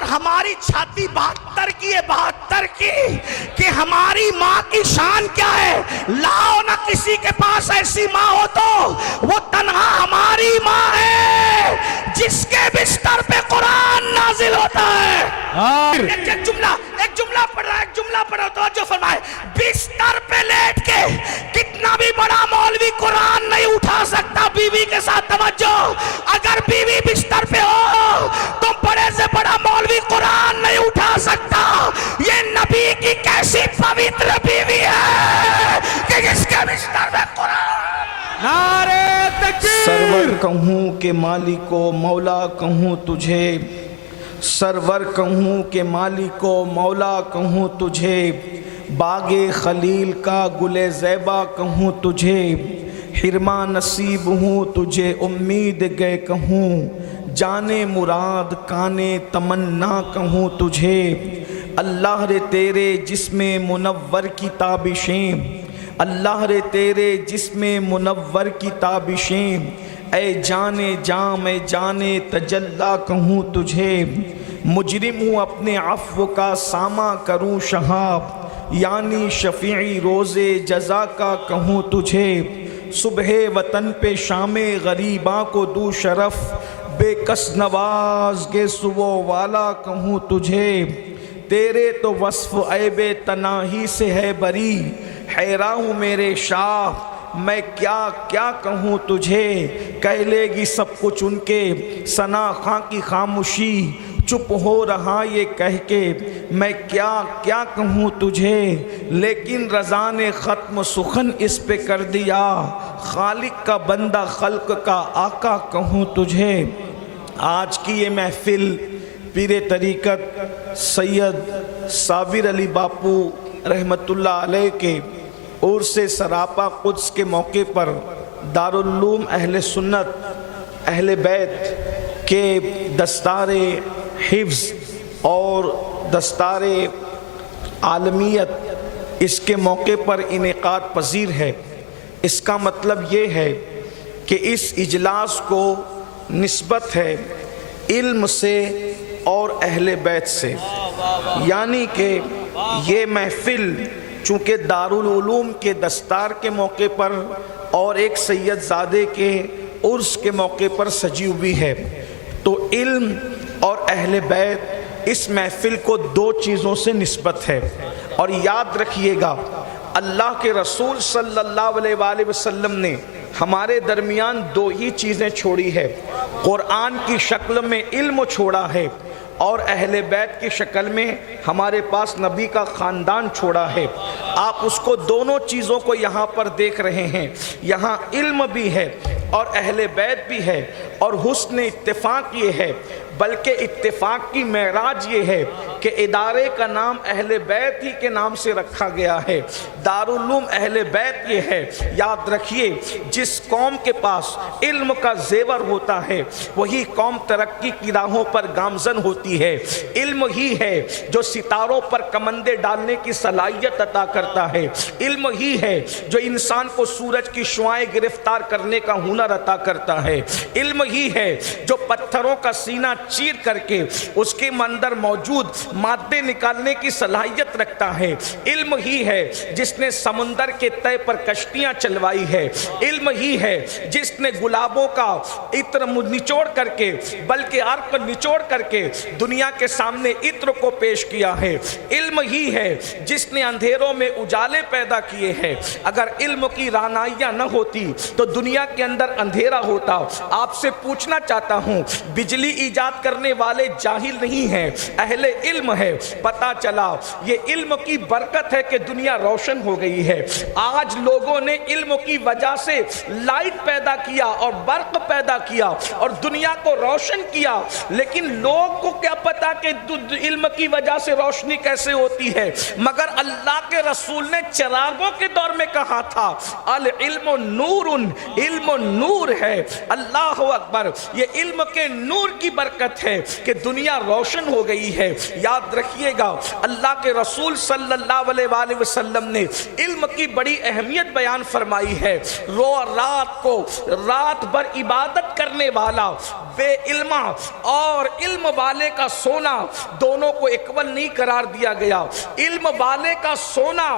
اور ہماری چھاتی 72 کی ہے، 72 کی، کہ ہماری ماں کی شان کیا ہے۔ لاؤ نہ کسی کے پاس ایسی ماں ہو تو وہ تنہا ہماری ماں ہے جس کے بستر پہ قرآن نازل ہوتا ہے۔ ایک جملہ پڑھ رہا ہے، توجہ فرمائے۔ بستر پہ لیٹ کے کتنا بھی بڑا مولوی قرآن نہیں اٹھا سکتا بیوی کے ساتھ، توجہ، اگر بیوی بستر پہ ہو تو بڑے سے بڑا مولوی قرآن نہیں اٹھا سکتا۔ یہ نبی کی کیسی پوتر بیوی ہے کہ جس کے بستر پہ قرآن۔ نعرہ تکبیر۔ سرور کہوں کہ مالکو مولا کہوں تجھے، سرور کہوں کہ مالکو مولا کہوں تجھے، باغ خلیل کا گل زیبا کہوں تجھے، حرما نصیب ہوں تجھے امید گئے کہوں، جانے مراد کانے تمنا کہوں تجھے۔ اللہ رے تیرے جسم منور کی تابشیں، اللہ رے تیرے جسم منور کی تابشیں، اے جانے جام اے جانے تجلا کہوں تجھے، مجرم ہوں اپنے عفو کا سامہ کروں شہاب، یعنی شفیعی روز جزا کا کہوں تجھے، صبح وطن پہ شام غریباں کو دوں شرف، بے کس نواز کے سو والا کہوں تجھے، تیرے تو وصف عیب تناہی سے ہے بری، حیران ہوں میرے شاہ میں کیا کیا کہوں تجھے، کہہ لے گی سب کچھ ان کے ثنا خاں کی خاموشی، چپ ہو رہا یہ کہہ کے میں کیا کیا کہوں تجھے، لیکن رضا نے ختم سخن اس پہ کر دیا، خالق کا بندہ خلق کا آقا کہوں تجھے۔ آج کی یہ محفل پیر طریقت سید صابر علی باپو رحمت اللہ علیہ کے عرس سراپا قدس کے موقع پر دارالعلوم اہل سنت اہل بیت کے دستار حفظ اور دستار عالمیت اس کے موقع پر انعقاد پذیر ہے۔ اس کا مطلب یہ ہے کہ اس اجلاس کو نسبت ہے علم سے اور اہل بیت سے، یعنی کہ یہ محفل چونکہ دارالعلوم کے دستار کے موقع پر اور ایک سید زادے کے عرس کے موقع پر سجی ہوئی ہے، تو علم اور اہل بیت اس محفل کو دو چیزوں سے نسبت ہے۔ اور یاد رکھیے گا اللہ کے رسول صلی اللہ علیہ وآلہ وسلم نے ہمارے درمیان دو ہی چیزیں چھوڑی ہے، قرآن کی شکل میں علم چھوڑا ہے اور اہل بیت کی شکل میں ہمارے پاس نبی کا خاندان چھوڑا ہے۔ آپ اس کو دونوں چیزوں کو یہاں پر دیکھ رہے ہیں، یہاں علم بھی ہے اور اہل بیت بھی ہے، اور حسن اتفاق یہ ہے، بلکہ اتفاق کی معراج یہ ہے کہ ادارے کا نام اہل بیت ہی کے نام سے رکھا گیا ہے، دارالعلوم اہل بیت یہ ہے۔ یاد رکھیے جس قوم کے پاس علم کا زیور ہوتا ہے وہی قوم ترقی کی راہوں پر گامزن ہوتی ہے۔ علم ہی ہے جو ستاروں پر کمندے ڈالنے کی صلاحیت عطا کرتا ہے، علم ہی ہے جو انسان کو سورج کی شعاعیں گرفتار کرنے کا ہنر عطا کرتا ہے، علم ہی ہے جو پتھروں کا سینہ چیر کر کے اس کے اندر موجود مادے نکالنے کی صلاحیت رکھتا ہے، علم ہی ہے جس نے سمندر کے تہہ پر کشتیاں چلوائی ہے، علم ہی ہے جس نے گلابوں کا عطر نچوڑ کر کے بلکہ عرق نچوڑ کر کے دنیا کے سامنے عطر کو پیش کیا ہے، علم ہی ہے جس نے اندھیروں میں اجالے پیدا کیے ہیں۔ اگر علم کی رعنائیاں نہ ہوتی تو دنیا کے اندر اندھیرا ہوتا۔ آپ سے پوچھنا چاہتا ہوں بجلی ایجاد کرنے والے جاہل نہیں ہیں، اہل علم ہے۔ پتا چلا یہ علم کی برکت ہے کہ دنیا روشن ہو گئی ہے۔ آج لوگوں نے علم کی وجہ سے لائٹ پیدا کیا اور برق پیدا کیا اور دنیا کو روشن کیا، لیکن لوگ کو کیا پتا کہ علم کی وجہ سے روشنی کیسے ہوتی ہے؟ مگر اللہ کے رسول نے چراغوں کے دور میں کہا تھا العلم نور، علم نور ہے۔ اللہ اکبر، یہ علم کے نور کی برکت ہے کہ دنیا روشن ہو گئی ہے۔ یاد رکھیے گا اللہ کے رسول صلی اللہ علیہ وآلہ وسلم نے علم کی بڑی اہمیت بیان فرمائی ہے۔ رات کو رات بھر عبادت کرنے والا بے علمہ اور علم والے کا سونا دونوں کو اکول نہیں قرار دیا گیا. علم والے کا سونا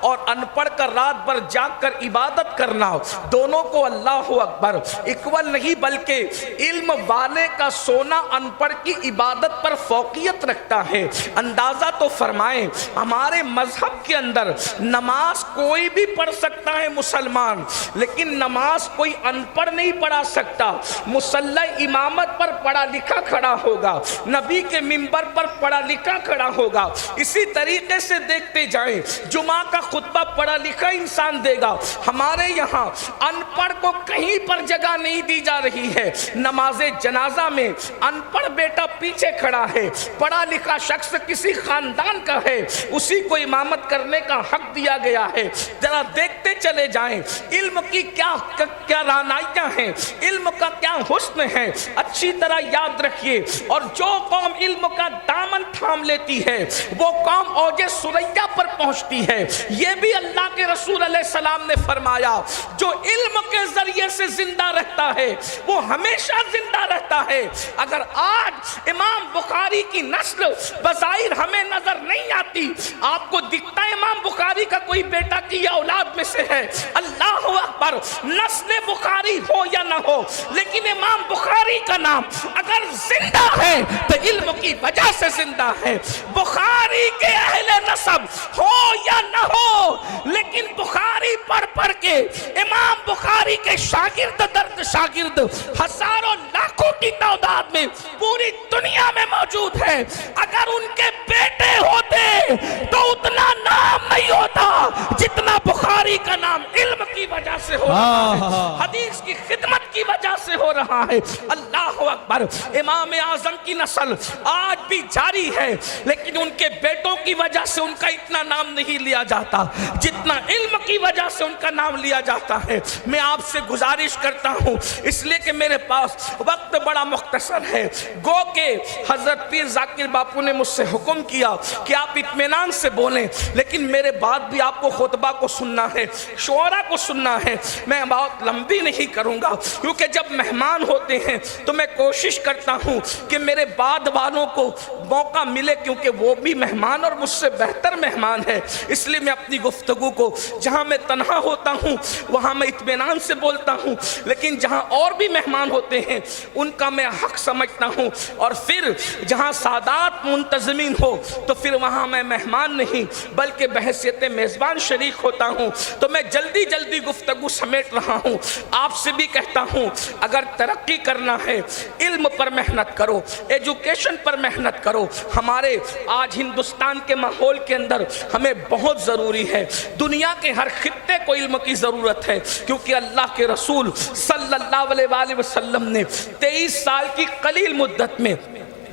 اور ان پڑھ کر رات بھر جاگ کر عبادت کرنا دونوں کو اللہ اکبر اکول نہیں، بلکہ علم والے کا سونا ان پڑھ کی عبادت پر فوقیت رکھتا ہے. اندازہ تو فرمائیں ہمارے مذہب کے اندر نماز کوئی بھی پڑھ سکتا ہے مسلمان، لیکن نماز کوئی ان پڑھ نہیں پڑھا سکتا. مصلی امامت پر پڑھا لکھا کھڑا ہوگا، نبی کے منبر پر پڑھا لکھا کھڑا ہوگا. اسی طریقے سے دیکھتے جائیں جمعہ کا خطبہ پڑھا لکھا انسان دے گا. ہمارے یہاں ان پڑھ کو کہیں پر جگہ نہیں دی جا رہی ہے. نماز جنازہ میں ان پڑھ بیٹا پیچھے کھڑا ہے، پڑھا لکھا شخص کسی خاندان کا ہے، اسی کو امامت کرنے کا حق دیا گیا ہے. ذرا دیکھتے چلے جائیں علم کی کیا رانائیاں ہیں، علم کا کیا حسن ہے. اچھی طرح یاد رکھیے، اور جو قوم علم کا دامن تھام لیتی ہے وہ قوم اوج ثریا پر پہنچتی ہے. یہ بھی اللہ کے رسول علیہ السلام نے فرمایا جو علم کے ذریعے سے زندہ رہتا ہے وہ ہمیشہ زندہ رہتا ہے. اگر آج امام بخاری کی نسل بظاہر ہمیں نظر نہیں آتی، آپ کو دکھتا ہے امام بخاری کا کوئی بیٹا کی یا اولاد میں سے ہے، اللہ اکبر، نسل بخاری ہو یا نہ ہو، لیکن امام بخاری کا نام اگر زندہ ہے تو علم کی وجہ سے زندہ ہے. بخاری کے اہل نسب ہو یا نہ ہو، لیکن بخاری پڑھ پڑھ کے امام بخاری کے شاگرد درد شاگرد ہزاروں لاکھوں کی تعداد میں پوری دنیا میں موجود ہے. اگر ان کے بیٹے ہوتے تو اتنا نام نہیں ہوتا جتنا بخاری کا نام علم کی وجہ سے ہو رہا ہے، حدیث کی خدمت کی وجہ سے ہو رہا ہے. اللہ اکبر. امام اعظم کی نسل آج بھی جاری ہے، لیکن ان کے بیٹوں کی وجہ سے ان کا اتنا نام نہیں لیا جاتا جتنا علم کی وجہ سے ان کا نام لیا جاتا ہے. میں آپ سے گزارش کرتا ہوں، اس لیے کہ میرے پاس وقت بڑا مختصر ہے، گو کہ حضرت پیر ذاکر باپو نے مجھ سے حکم کیا کہ آپ اطمینان سے بولیں، لیکن میرے بعد بھی آپ کو خطبہ کو سننا ہے، شعرا کو سننا ہے. میں بہت لمبی نہیں کروں گا کیونکہ جب مہمان ہوتے ہیں تو میں کوشش کرتا ہوں کہ میرے بعد والوں کو موقع ملے، کیونکہ وہ بھی مہمان اور مجھ سے بہتر مہمان ہے. اس لیے میں اپنی گفتگو کو جہاں میں تنہا ہوتا ہوں وہاں میں اطمینان سے بولتا ہوں، لیکن جہاں اور بھی مہمان ہوتے ہیں ان کا میں حق سمجھتا ہوں، اور پھر جہاں سادات منتظمین ہو تو پھر وہاں میں مہمان نہیں بلکہ بحیثیت میزبان شریک ہوتا ہوں. تو میں جلدی جلدی گفتگو سمیٹ رہا ہوں. آپ سے بھی کہتا ہوں اگر ترقی کرنا ہے علم پر محنت کرو، ایجوکیشن پر محنت کرو. ہمارے آج ہندوستان کے ماحول کے اندر ہمیں بہت ضروری ہے، دنیا کے ہر خطے کو علم کی ضرورت ہے، کیونکہ اللہ کے رسول صلی اللہ علیہ وآلہ وسلم نے 23 سال کی قلیل مدت میں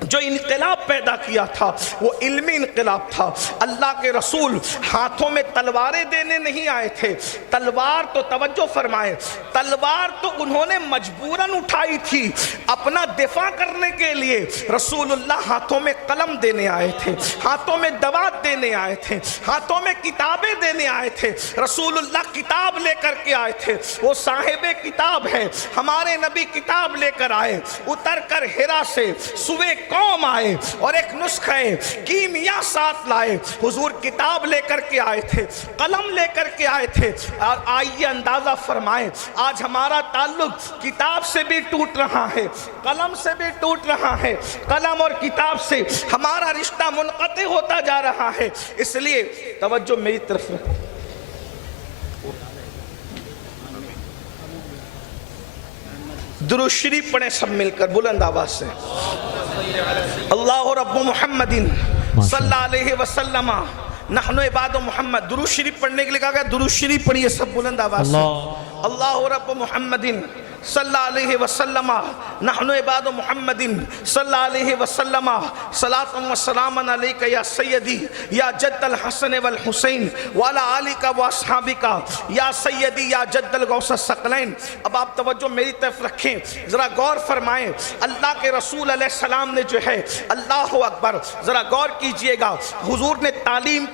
جو انقلاب پیدا کیا تھا وہ علمی انقلاب تھا. اللہ کے رسول ہاتھوں میں تلواریں دینے نہیں آئے تھے. تلوار تو توجہ فرمائیں، تلوار تو انہوں نے مجبوراً اٹھائی تھی اپنا دفاع کرنے کے لیے. رسول اللہ ہاتھوں میں قلم دینے آئے تھے، ہاتھوں میں دوات دینے آئے تھے، ہاتھوں میں کتابیں دینے آئے تھے. رسول اللہ کتاب لے کر کے آئے تھے، وہ صاحب کتاب ہے. ہمارے نبی کتاب لے کر آئے، اتر کر ہرا سے صبح قوم آئے اور ایک نسخہ کیمیا ساتھ لائے. حضور کتاب لے کر کے آئے تھے، قلم لے کر کے آئے تھے. آئیے اندازہ فرمائیں آج ہمارا تعلق کتاب سے بھی ٹوٹ رہا ہے، قلم سے بھی ٹوٹ رہا ہے، قلم اور کتاب سے ہمارا رشتہ منقطع ہوتا جا رہا ہے. اس لیے توجہ میری طرف ہے. درود شریف پڑھیں سب مل کر بلند آواز سے. اللہ رب محمد صلی اللہ علیہ وسلم نحن عباد محمد. درود شریف پڑھنے کے لیے کہا گیا، درود شریف پڑھیے سب بلند آواز سے. اللہ رب محمد صلی اللہ علیہ وسلم نحن عباد محمد صلی اللہ علیہ وسلم صلاۃ و سلام علیک یا سیدی یا جد الحسن والحسین وعلی آلک و اصحابک یا سیدی یا جد الغوث الثقلین. اب آپ توجہ میری طرف رکھیں، ذرا غور فرمائیں. اللہ کے رسول علیہ السلام نے جو ہے، اللہ اکبر، ذرا غور کیجئے گا، حضور نے تعلیم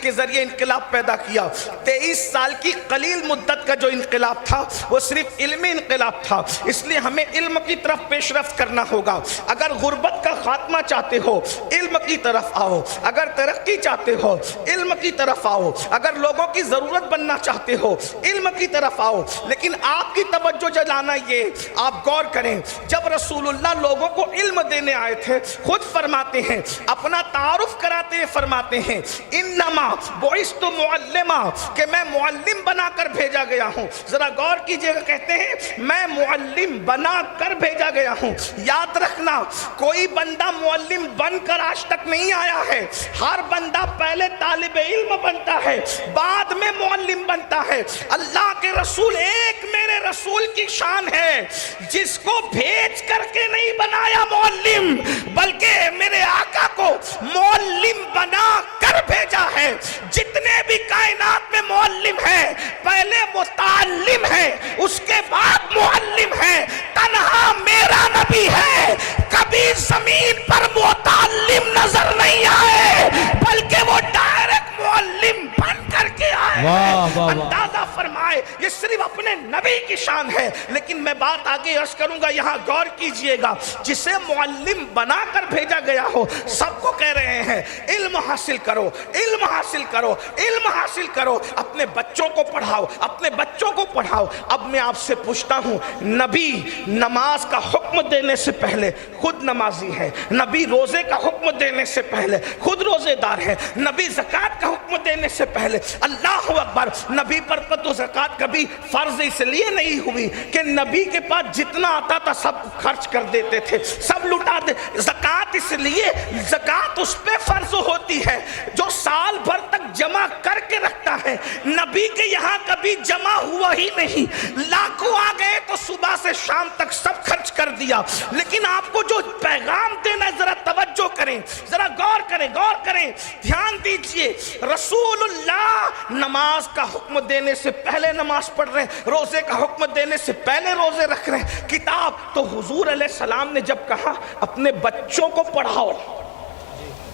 کے ذریعے انقلاب پیدا کیا. 23 سال کی قلیل مدت کا جو انقلاب انقلاب تھا وہ صرف علمی انقلاب تھا. اس لیے ہمیں علم کی طرف پیش رفت کرنا ہوگا. اگر غربت کا خاتمہ چاہتے ہو علم کی طرف آؤ, اگر ترقی چاہتے ہو علم کی طرف آؤ, اگر لوگوں کی ضرورت بننا چاہتے ہو علم کی طرف آؤ. لیکن آپ کی توجہ جلانا یہ, آپ غور کریں, جب رسول اللہ لوگوں کو علم دینے آئے تھے خود فرماتے ہیں, اپنا تعارف کراتے ہیں, فرماتے ہیں انما بعثت معلما, کہ میں معلم بنا کر بھیجا گیا ہوں. ذرا غور کیجئے گا, کہتے ہیں میں معلم بنا کر بھیجا گیا ہوں. یاد رکھنا کوئی بندہ معلم بن کر آج تک نہیں آیا ہے. ہر بندہ پہلے طالب علم بنتا ہے بعد میں معلم بنتا ہے. اللہ کے رسول, ایک میرے رسول کی شان ہے جس کو بھیج کر کے نہیں بنایا معلم, بلکہ میرے آقا کو معلم بنا کر بھیجا ہے. جتنے بھی کائنات میں معلم ہے پہلے متعلم ہے اس کے بعد معلم ہے. تنہا میرا نبی ہے کبھی زمین پر متعلم نظر نہیں آئے بلکہ وہ ڈائریکٹ معلم بن کر کے آئے. اندازہ فرمائے یہ صرف اپنے نبی کی شان ہے. لیکن میں بات آگے عرض کروں گا, یہاں غور کیجئے گا, جسے معلم بنا کر بھیجا گیا ہو سب کو کہہ رہے ہیں علم حاصل کرو, علم حاصل کرو, علم حاصل کرو, اپنے بچوں کو پڑھاؤ, اپنے بچوں کو پڑھاؤ. اب میں آپ سے پوچھتا ہوں, نبی نماز کا حکم دینے سے پہلے خود نمازی ہے, نبی روزے کا حکم دینے سے پہلے خود روزے دار ہے, نبی زکوٰۃ کا حکم دینے سے پہلے, اللہ اکبر, نبی پر تو زکوٰۃ کبھی فرض اس لیے نہیں ہوئی کہ نبی کے پاس جتنا آتا تھا سب خرچ کر دیتے تھے, سب لٹا دے. زکوٰۃ اس لیے, زکوٰۃ اس پہ فرض ہوتی ہے جو سال بھر تک جمع کر کے رکھتا ہے. نبی کے یہاں کبھی جمع ہوا ہی نہیں, لاکھوں آ گئے تو صبح سے شام تک سب خرچ کر دیا. لیکن آپ کو جو پیغام دینا ہے ذرا توجہ کریں, ذرا غور کریں, غور کریں, دھیان دیجئے. رسول اللہ نماز کا حکم دینے سے پہلے نماز پڑھ رہے ہیں, روزے کا حکم دینے سے پہلے روزے رکھ رہے ہیں. کتاب تو حضور علیہ السلام نے جب کہا اپنے بچوں کو پڑھاؤ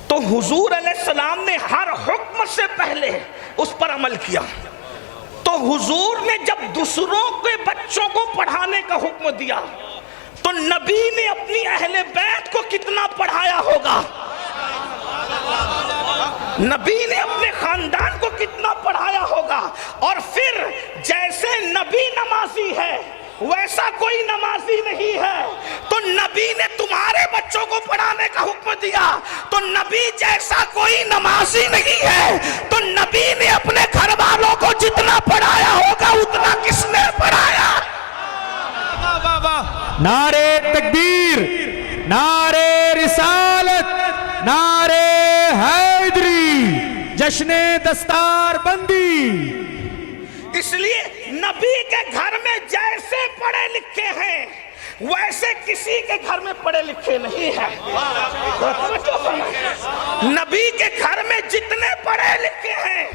تو حضور علیہ السلام نے ہر حکم سے پہلے اس پر عمل کیا. تو حضور نے جب دوسروں کے بچوں کو پڑھانے کا حکم دیا تو نبی نے اپنی اہل بیت کو کتنا پڑھایا ہوگا, نبی نے اپنے خاندان کو کتنا پڑھایا ہوگا. اور پھر جیسے نبی نمازی ہے ویسا کوئی نمازی نہیں ہے, تو نبی نے تمہارے بچوں کو پڑھانے کا حکم دیا تو نبی جیسا کوئی نمازی نہیں ہے, تو نبی نے اپنے گھر والوں کو جتنا پڑھایا ہوگا اتنا کس نے پڑھایا. نعرے تکبیر, نعرے رسالت, نعرے حیدری, جشن دستار بندی. اس لیے نبی کے گھر میں جیسے پڑھے لکھے ہیں ویسے کسی کے گھر میں پڑھے لکھے نہیں ہیں. نبی کے گھر میں جتنے پڑھے لکھے ہیں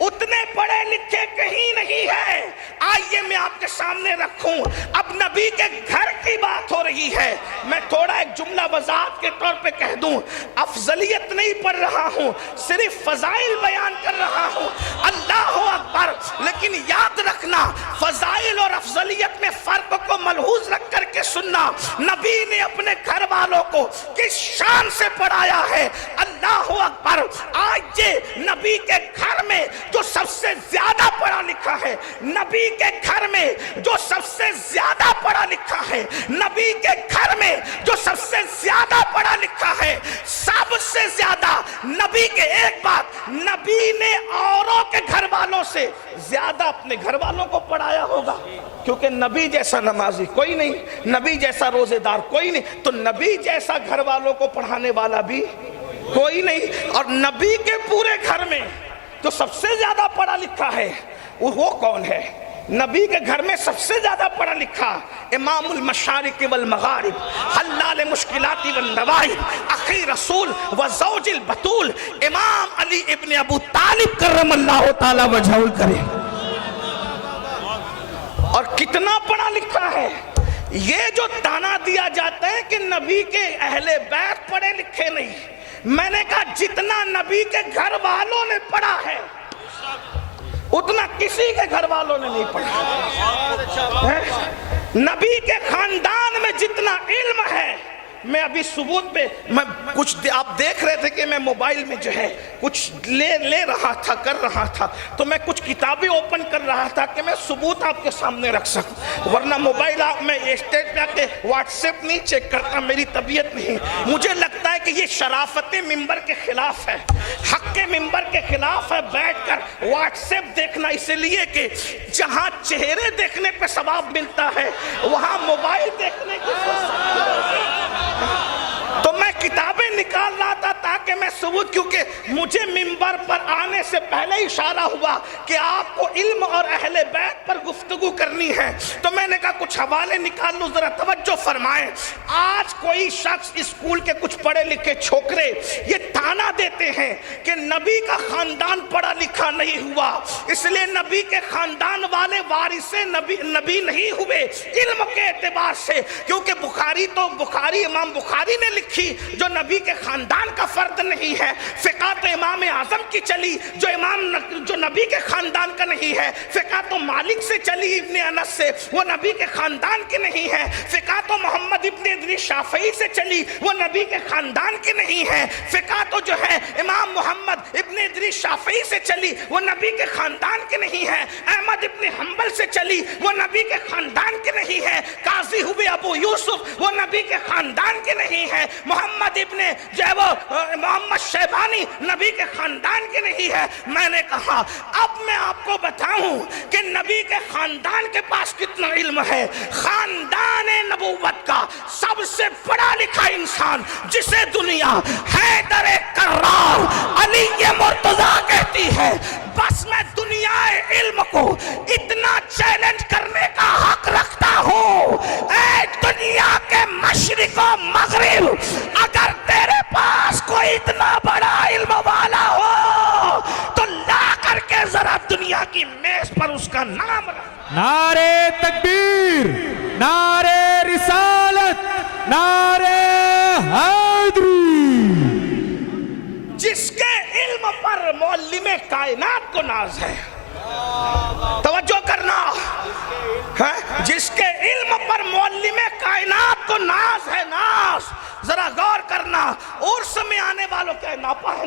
اتنے پڑھے لکھے کہیں نہیں ہے. آئیے میں آپ کے سامنے رکھوں, اب نبی کے گھر کی بات ہو رہی ہے. میں تھوڑا ایک جملہ وضاحت کے طور پہ کہہ دوں, افضلیت نہیں پڑھ رہا ہوں, صرف فضائل بیان کر رہا ہوں. اللہ اکبر. لیکن یاد رکھنا فضائل اور افضلیت میں فرق کو ملحوظ رکھ کر کے سننا. نبی نے اپنے گھر والوں کو کس شان سے پڑھایا ہے. اللہ اکبر. آج نبی کے گھر میں جو سب سے زیادہ پڑھا لکھا ہے, نبی کے گھر میں جو سب سے زیادہ پڑھا لکھا ہے, نبی کے گھر میں جو سب سے زیادہ پڑھا لکھا ہے, سب سے زیادہ نبی کے, ایک بات, نبی نے اوروں کے گھر والوں سے زیادہ اپنے گھر والوں کو پڑھایا ہوگا, کیونکہ نبی جیسا نمازی کوئی نہیں, نبی جیسا روزے دار کوئی نہیں, تو نبی جیسا گھر والوں کو پڑھانے والا بھی کوئی نہیں. اور نبی کے پورے گھر میں جو سب سے زیادہ پڑھا لکھا ہے وہ کون ہے؟ نبی کے گھر میں سب سے زیادہ پڑھا لکھا امام المشارق والمغارب, حلال مشکلات والنوائب, اخی رسول و زوج البتول, امام علی ابن ابو طالب کرم اللہ تعالی وجہہ الکریم. اور کتنا پڑھا لکھا ہے. یہ جو تانا دیا جاتا ہے کہ نبی کے اہل بیت پڑھے لکھے نہیں, میں نے کہا جتنا نبی کے گھر والوں نے پڑھا ہے اتنا کسی کے گھر والوں نے نہیں پڑھا. نبی کے خاندان میں جتنا علم ہے، میں ابھی ثبوت پہ میں کچھ آپ دیکھ رہے تھے کہ میں موبائل میں جو ہے کچھ لے رہا تھا، کر رہا تھا، تو میں کچھ کتابیں اوپن کر رہا تھا کہ میں ثبوت آپ کے سامنے رکھ سکوں. ورنہ موبائل میں اسٹیج پہ آ کے واٹس ایپ نہیں چیک کرتا، میری طبیعت نہیں. مجھے لگتا ہے کہ یہ شرافت ممبر کے خلاف ہے، حق کے ممبر کے خلاف ہے بیٹھ کر واٹس ایپ دیکھنا، اس لیے کہ جہاں چہرے دیکھنے پہ ثواب ملتا ہے وہاں موبائل دیکھنے کی فرصت. تو میں کتابیں نکال رہا تھا تاکہ میں ثبوت، کیونکہ مجھے منبر پر آنے سے پہلے اشارہ ہوا کہ آپ کو علم اور اہل بیت پر گفتگو کرنی ہے. تو میں نے کہا کچھ حوالے نکال لوں، ذرا توجہ فرمائیں. آج کوئی شخص اسکول کے کچھ پڑھے لکھے چھوکرے یہ تانا دیتے ہیں کہ نبی کا خاندان پڑھا لکھا نہیں ہوا، اس لیے نبی کے خاندان والے وارث نبی نہیں ہوئے علم کے اعتبار سے، کیونکہ بخاری امام بخاری نے لکھی جو نبی کے خاندان کا فرد نہیں ہے. فقہ تو امام اعظم کی چلی جو نبی کے خاندان کا نہیں ہے. فقہ تو مالک سے چلی ابن انس سے، وہ نبی کے خاندان کی نہیں ہے. فقہ تو محمد ابن ادریس شافعی سے چلی، وہ نبی کے خاندان کی نہیں ہے. فقہ تو جو ہے امام محمد ابن ادریس شافعی سے چلی، وہ نبی کے خاندان کی نہیں ہے. احمد ابن حنبل سے چلی، وہ نبی کے خاندان کی نہیں ہے. قاضی ہوئے ابو یوسف، وہ نبی کے خاندان کے نہیں ہے. محمد ابن محمد شیبانی نبی کے خاندان کے نہیں ہے. میں نے کہا اب میں آپ کو بتاؤں کہ نبی کے خاندان کے پاس کتنا علم ہے. خاندان نبوت کا سب سے پڑھا لکھا انسان جسے دنیا حیدر کرار علی مرتضیٰ کہتی ہے، بس میں دنیا علم کو اتنا چیلنج کرنے کا حق رکھتا ہوں، اے دنیا کے مشرق و مغرب، اگر تیرے پاس کوئی اتنا بڑا علم والا ہو تو لا کر کے ذرا دنیا کی میز پر اس کا نام رکھ. نعرے تکبیر، نعرے رسالت، نعرے حیدری. جس کے علم پر معلم کائنات کو ناز ہے، توجہ کرنا، جس کے علم پر معلم کائنات کو ناز ہے، ناز ذرا غور کرنا. عرس میں آنے والوں کیا ناپا ہے،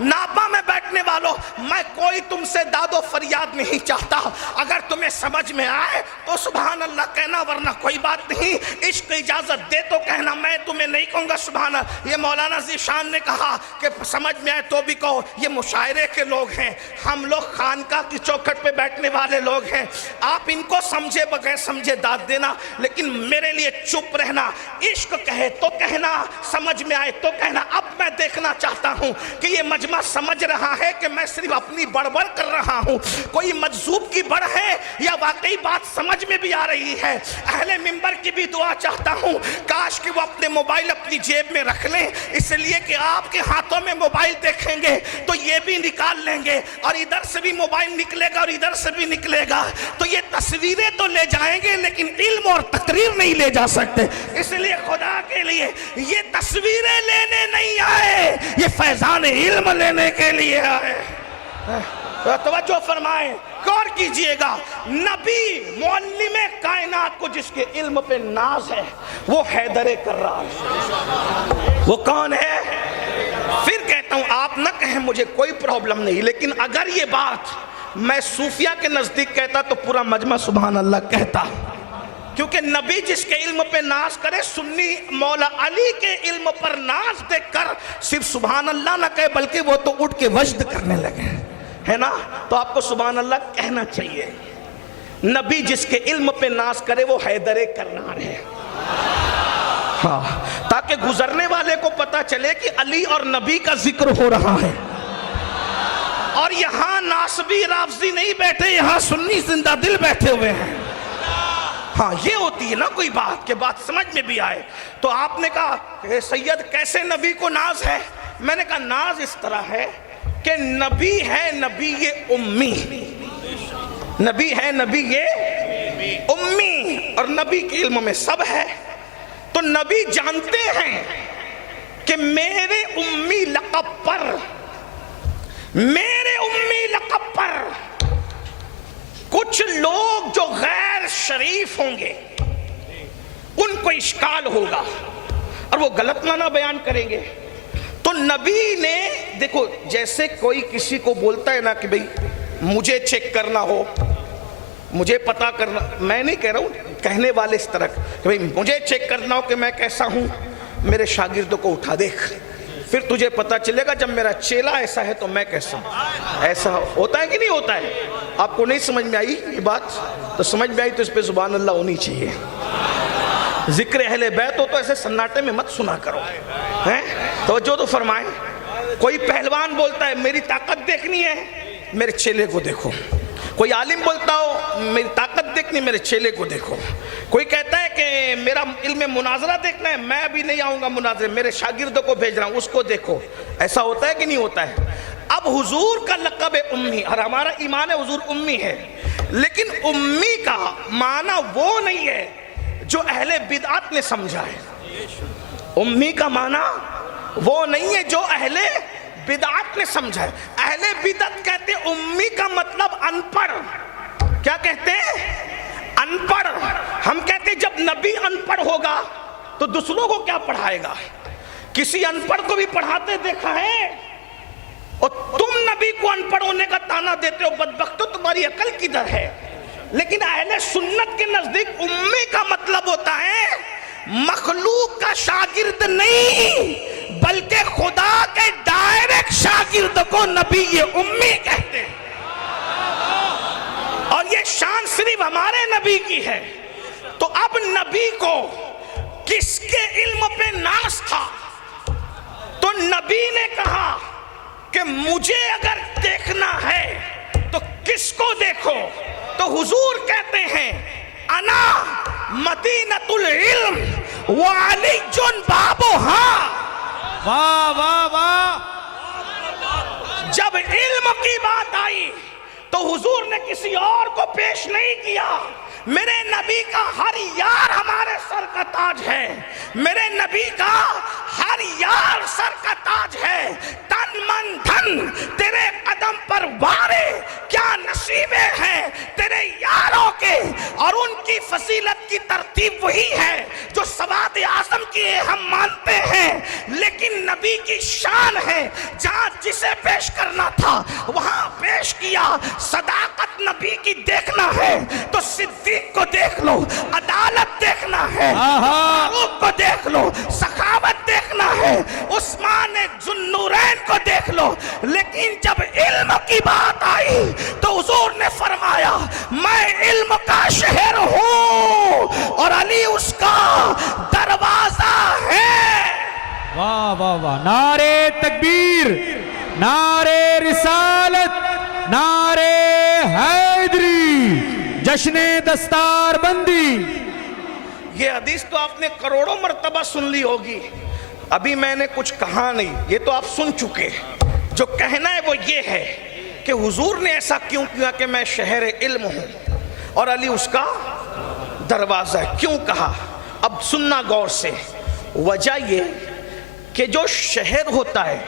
ناپا میں بیٹھنے والوں، میں کوئی تم سے داد و فریاد نہیں چاہتا. اگر تمہیں سمجھ میں آئے تو سبحان اللہ کہنا، ورنہ کوئی بات نہیں. عشق اجازت دے تو کہنا، میں تمہیں نہیں کہوں گا سبحان اللہ. یہ مولانا ذیشان نے کہا کہ سمجھ میں آئے تو بھی کہو. یہ مشاعرے کے لوگ ہیں، ہم لوگ خانقاہ کی چوکھٹ پہ بیٹھنے والے لوگ ہیں. آپ ان کو سمجھے بغیر سمجھے داد دینا، لیکن میرے لیے چپ رہنا. عشق کہے تو کہنا، سمجھ میں آئے تو کہنا. اب میں دیکھنا چاہتا ہوں کہ یہ مجمع سمجھ رہا ہے کہ میں صرف اپنی بڑبڑ کر رہا ہوں، کوئی مجذوب کی بڑھ ہے یا واقعی بات سمجھ میں بھی آ رہی ہے. اہل منبر کی بھی دعا چاہتا ہوں، کاش کہ وہ اپنے موبائل اپنی جیب میں رکھ لیں، اس لیے کہ آپ کے ہاتھوں میں موبائل دیکھیں گے تو یہ بھی نکال لیں گے، اور ادھر سے بھی موبائل نکلے گا اور ادھر سے بھی نکلے گا. تو یہ تصویریں تو لے جائیں گے لیکن علم اور تقریر نہیں لے جا سکتے. اس لیے خدا کے لیے یہ تصویریں لینے نہیں آئے، یہ فیضان علم لینے کے لیے آئے. توجہ فرمائیں، غور کیجئے گا. نبی معلم کائنات کو جس کے علم پہ ناز ہے وہ حیدر کرار. وہ کون ہے؟ پھر کہتا ہوں، آپ نہ کہیں مجھے کوئی پرابلم نہیں، لیکن اگر یہ بات میں صوفیہ کے نزدیک کہتا تو پورا مجمع سبحان اللہ کہتا. کیونکہ نبی جس کے علم پہ ناز کرے، سنی مولا علی کے علم پر ناز دیکھ کر صرف سبحان اللہ نہ کہے بلکہ وہ تو اٹھ کے وجد کرنے لگے، ہے نا؟ تو آپ کو سبحان اللہ کہنا چاہیے. نبی جس کے علم پہ ناز کرے وہ حیدر کرار ہے. ہاں، تاکہ گزرنے والے کو پتا چلے کہ علی اور نبی کا ذکر ہو رہا ہے. اور یہاں ناسبی رافضی نہیں بیٹھے، یہاں سنی زندہ دل بیٹھے ہوئے ہیں. ہاں، یہ ہوتی ہے نا کوئی بات کہ بات سمجھ میں بھی آئے. تو آپ نے کہا کہ سید کیسے نبی کو ناز ہے؟ میں نے کہا ناز اس طرح ہے کہ نبی ہے نبی یہ امی، نبی ہے نبی یہ امی، اور نبی کے علم میں سب ہے. تو نبی جانتے ہیں کہ میرے امی لقب پر کچھ لوگ جو غیر شریف ہوں گے ان کو اشکال ہوگا اور وہ غلط معنی بیان کریں گے. تو نبی نے دیکھو جیسے کوئی کسی کو بولتا ہے نا کہ بھئی مجھے چیک کرنا ہو, مجھے پتا کرنا, میں نہیں کہہ رہا ہوں, کہنے والے اس طرح کہ بھئی مجھے چیک کرنا ہو کہ میں کیسا ہوں, میرے شاگردوں کو اٹھا دیکھ, پھر تجھے پتا چلے گا جب میرا چیلا ایسا ہے تو میں کیسا ہوں. ایسا ہوتا ہے کہ نہیں ہوتا ہے؟ آپ کو نہیں سمجھ میں آئی یہ بات؟ تو سمجھ میں آئی تو اس پہ سبحان اللہ ہونی چاہیے. ذکر اہل بیت ہو تو ایسے سناٹے میں مت سنا کرو, ہیں توجہ تو فرمائیں. کوئی پہلوان بولتا ہے میری طاقت دیکھنی ہے, میرے چیلے کو دیکھو. کوئی عالم بولتا ہو میری طاقت دیکھنی, میرے چیلے کو دیکھو. کوئی کہتا ہے کہ میرا علم مناظرہ دیکھنا ہے, میں ابھی نہیں آؤں گا مناظرے, میرے شاگردوں کو بھیج رہا ہوں, اس کو دیکھو. ایسا ہوتا ہے کہ نہیں ہوتا ہے؟ اب حضور کا لقب ہے امی, اور ہمارا ایمان ہے حضور امی ہے, لیکن امی کا معنی وہ نہیں ہے جو اہل بدعت نے سمجھا ہے. امی کا معنی وہ نہیں ہے جو اہل بدعت نے سمجھا ہے. اہل بدعت کہتے ہیں امی کا مطلب ان پڑھ. کیا کہتے ہیں؟ ان پڑھ. ہم کہتے ہیں جب نبی ان پڑھ ہوگا تو دوسروں کو کیا پڑھائے گا؟ کسی ان پڑھ کو بھی پڑھاتے دیکھا ہے؟ اور تم نبی کو ان پڑھ ہونے کا تانا دیتے ہو, بدبختو تمہاری عقل کدھر ہے؟ لیکن اہل سنت کے نزدیک امی کا مطلب ہوتا ہے مخلوق کا شاگرد نہیں بلکہ خدا کے ڈائریکٹ شاگرد کو نبی یہ امی کہتے ہیں. اور یہ شان صرف ہمارے نبی کی ہے. تو اب نبی کو کس کے علم پہ ناز تھا؟ تو نبی نے کہا کہ مجھے اگر دیکھنا ہے تو کس کو دیکھو؟ تو حضور کہتے ہیں انا مدینۃ العلم وعلی بابها. واہ واہ واہ. جب علم کی بات آئی تو حضور نے کسی اور کو پیش نہیں کیا. میرے نبی کا ہر یار ہمارے سر کا تاج ہے, میرے نبی کا ہر یار سر کا تاج ہے. تن من دھن تیرے قدم پر وارے, کیا نصیبیں ہیں تیرے یاروں کے, اور ان کی فضیلت کی ترتیب وہی ہے جو سواد اعظم کی ہم مانتے ہیں. لیکن نبی کی شان ہے جہاں جسے پیش کرنا تھا وہاں پیش کیا. صداقت نبی کی دیکھنا ہے تو صدیق کو دیکھ لو, عدالت دیکھنا ہے فاروق کو دیکھ لو, سخاوت دیکھنا ہے عثمان ذوالنورین کو دیکھ لو. لیکن جب علم کی بات آئی تو حضور نے فرمایا میں علم کا شہر ہوں اور علی اس کا دروازہ ہے. واہ واہ واہ. نعرے تکبیر, نعرے رسالت, نعرے حیدری, جشن دستار بندی. یہ حدیث تو آپ نے کروڑوں مرتبہ سن لی ہوگی, ابھی میں نے کچھ کہا نہیں, یہ تو آپ سن چکے. جو کہنا ہے وہ یہ ہے کہ حضور نے ایسا کیوں کیا کہ میں شہر علم ہوں اور علی اس کا دروازہ ہے. کیوں کہا؟ اب سننا غور سے. وجہ یہ کہ جو شہر ہوتا ہے,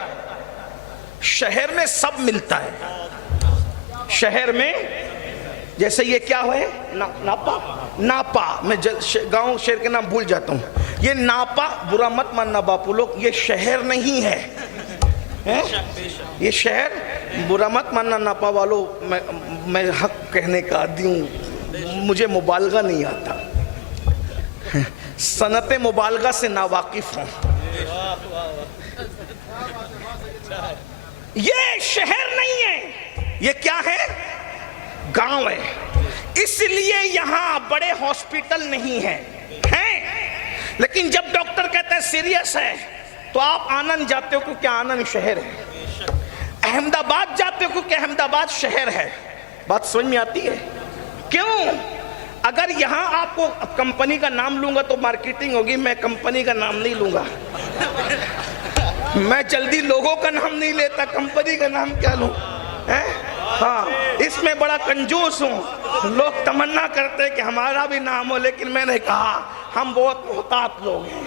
شہر میں سب ملتا ہے. شہر میں جیسے یہ کیا ہے ناپا, ناپا, میں گاؤں شہر کے نام بھول جاتا ہوں. یہ ناپا, برا مت ماننا باپو لوگ, یہ شہر نہیں ہے. یہ شہر, برا مت ماننا ناپا والو, میں حق کہنے کا عادی ہوں, مجھے مبالغہ نہیں آتا, صنعت مبالغہ سے ناواقف ہوں. یہ شہر نہیں ہے, یہ کیا ہے؟ گاؤں ہے. اس لیے یہاں بڑے ہاسپٹل نہیں ہیں, لیکن جب ڈاکٹر کہتا ہے سیریس ہے تو آپ آنند جاتے ہو کیونکہ آنند شہر ہے, احمد آباد جاتے ہو کیونکہ احمد آباد شہر ہے. بات سمجھ میں آتی ہے؟ کیوں؟ اگر یہاں آپ کو کمپنی کا نام لوں گا تو مارکیٹنگ ہوگی, میں کمپنی کا نام نہیں لوں گا. میں جلدی لوگوں کا نام نہیں لیتا, کمپنی کا نام کیا لوں؟ ہاں, اس میں بڑا کنجوس ہوں. لوگ تمنا کرتے کہ ہمارا بھی نام ہو, لیکن میں نے کہا ہم بہت محتاط لوگ ہیں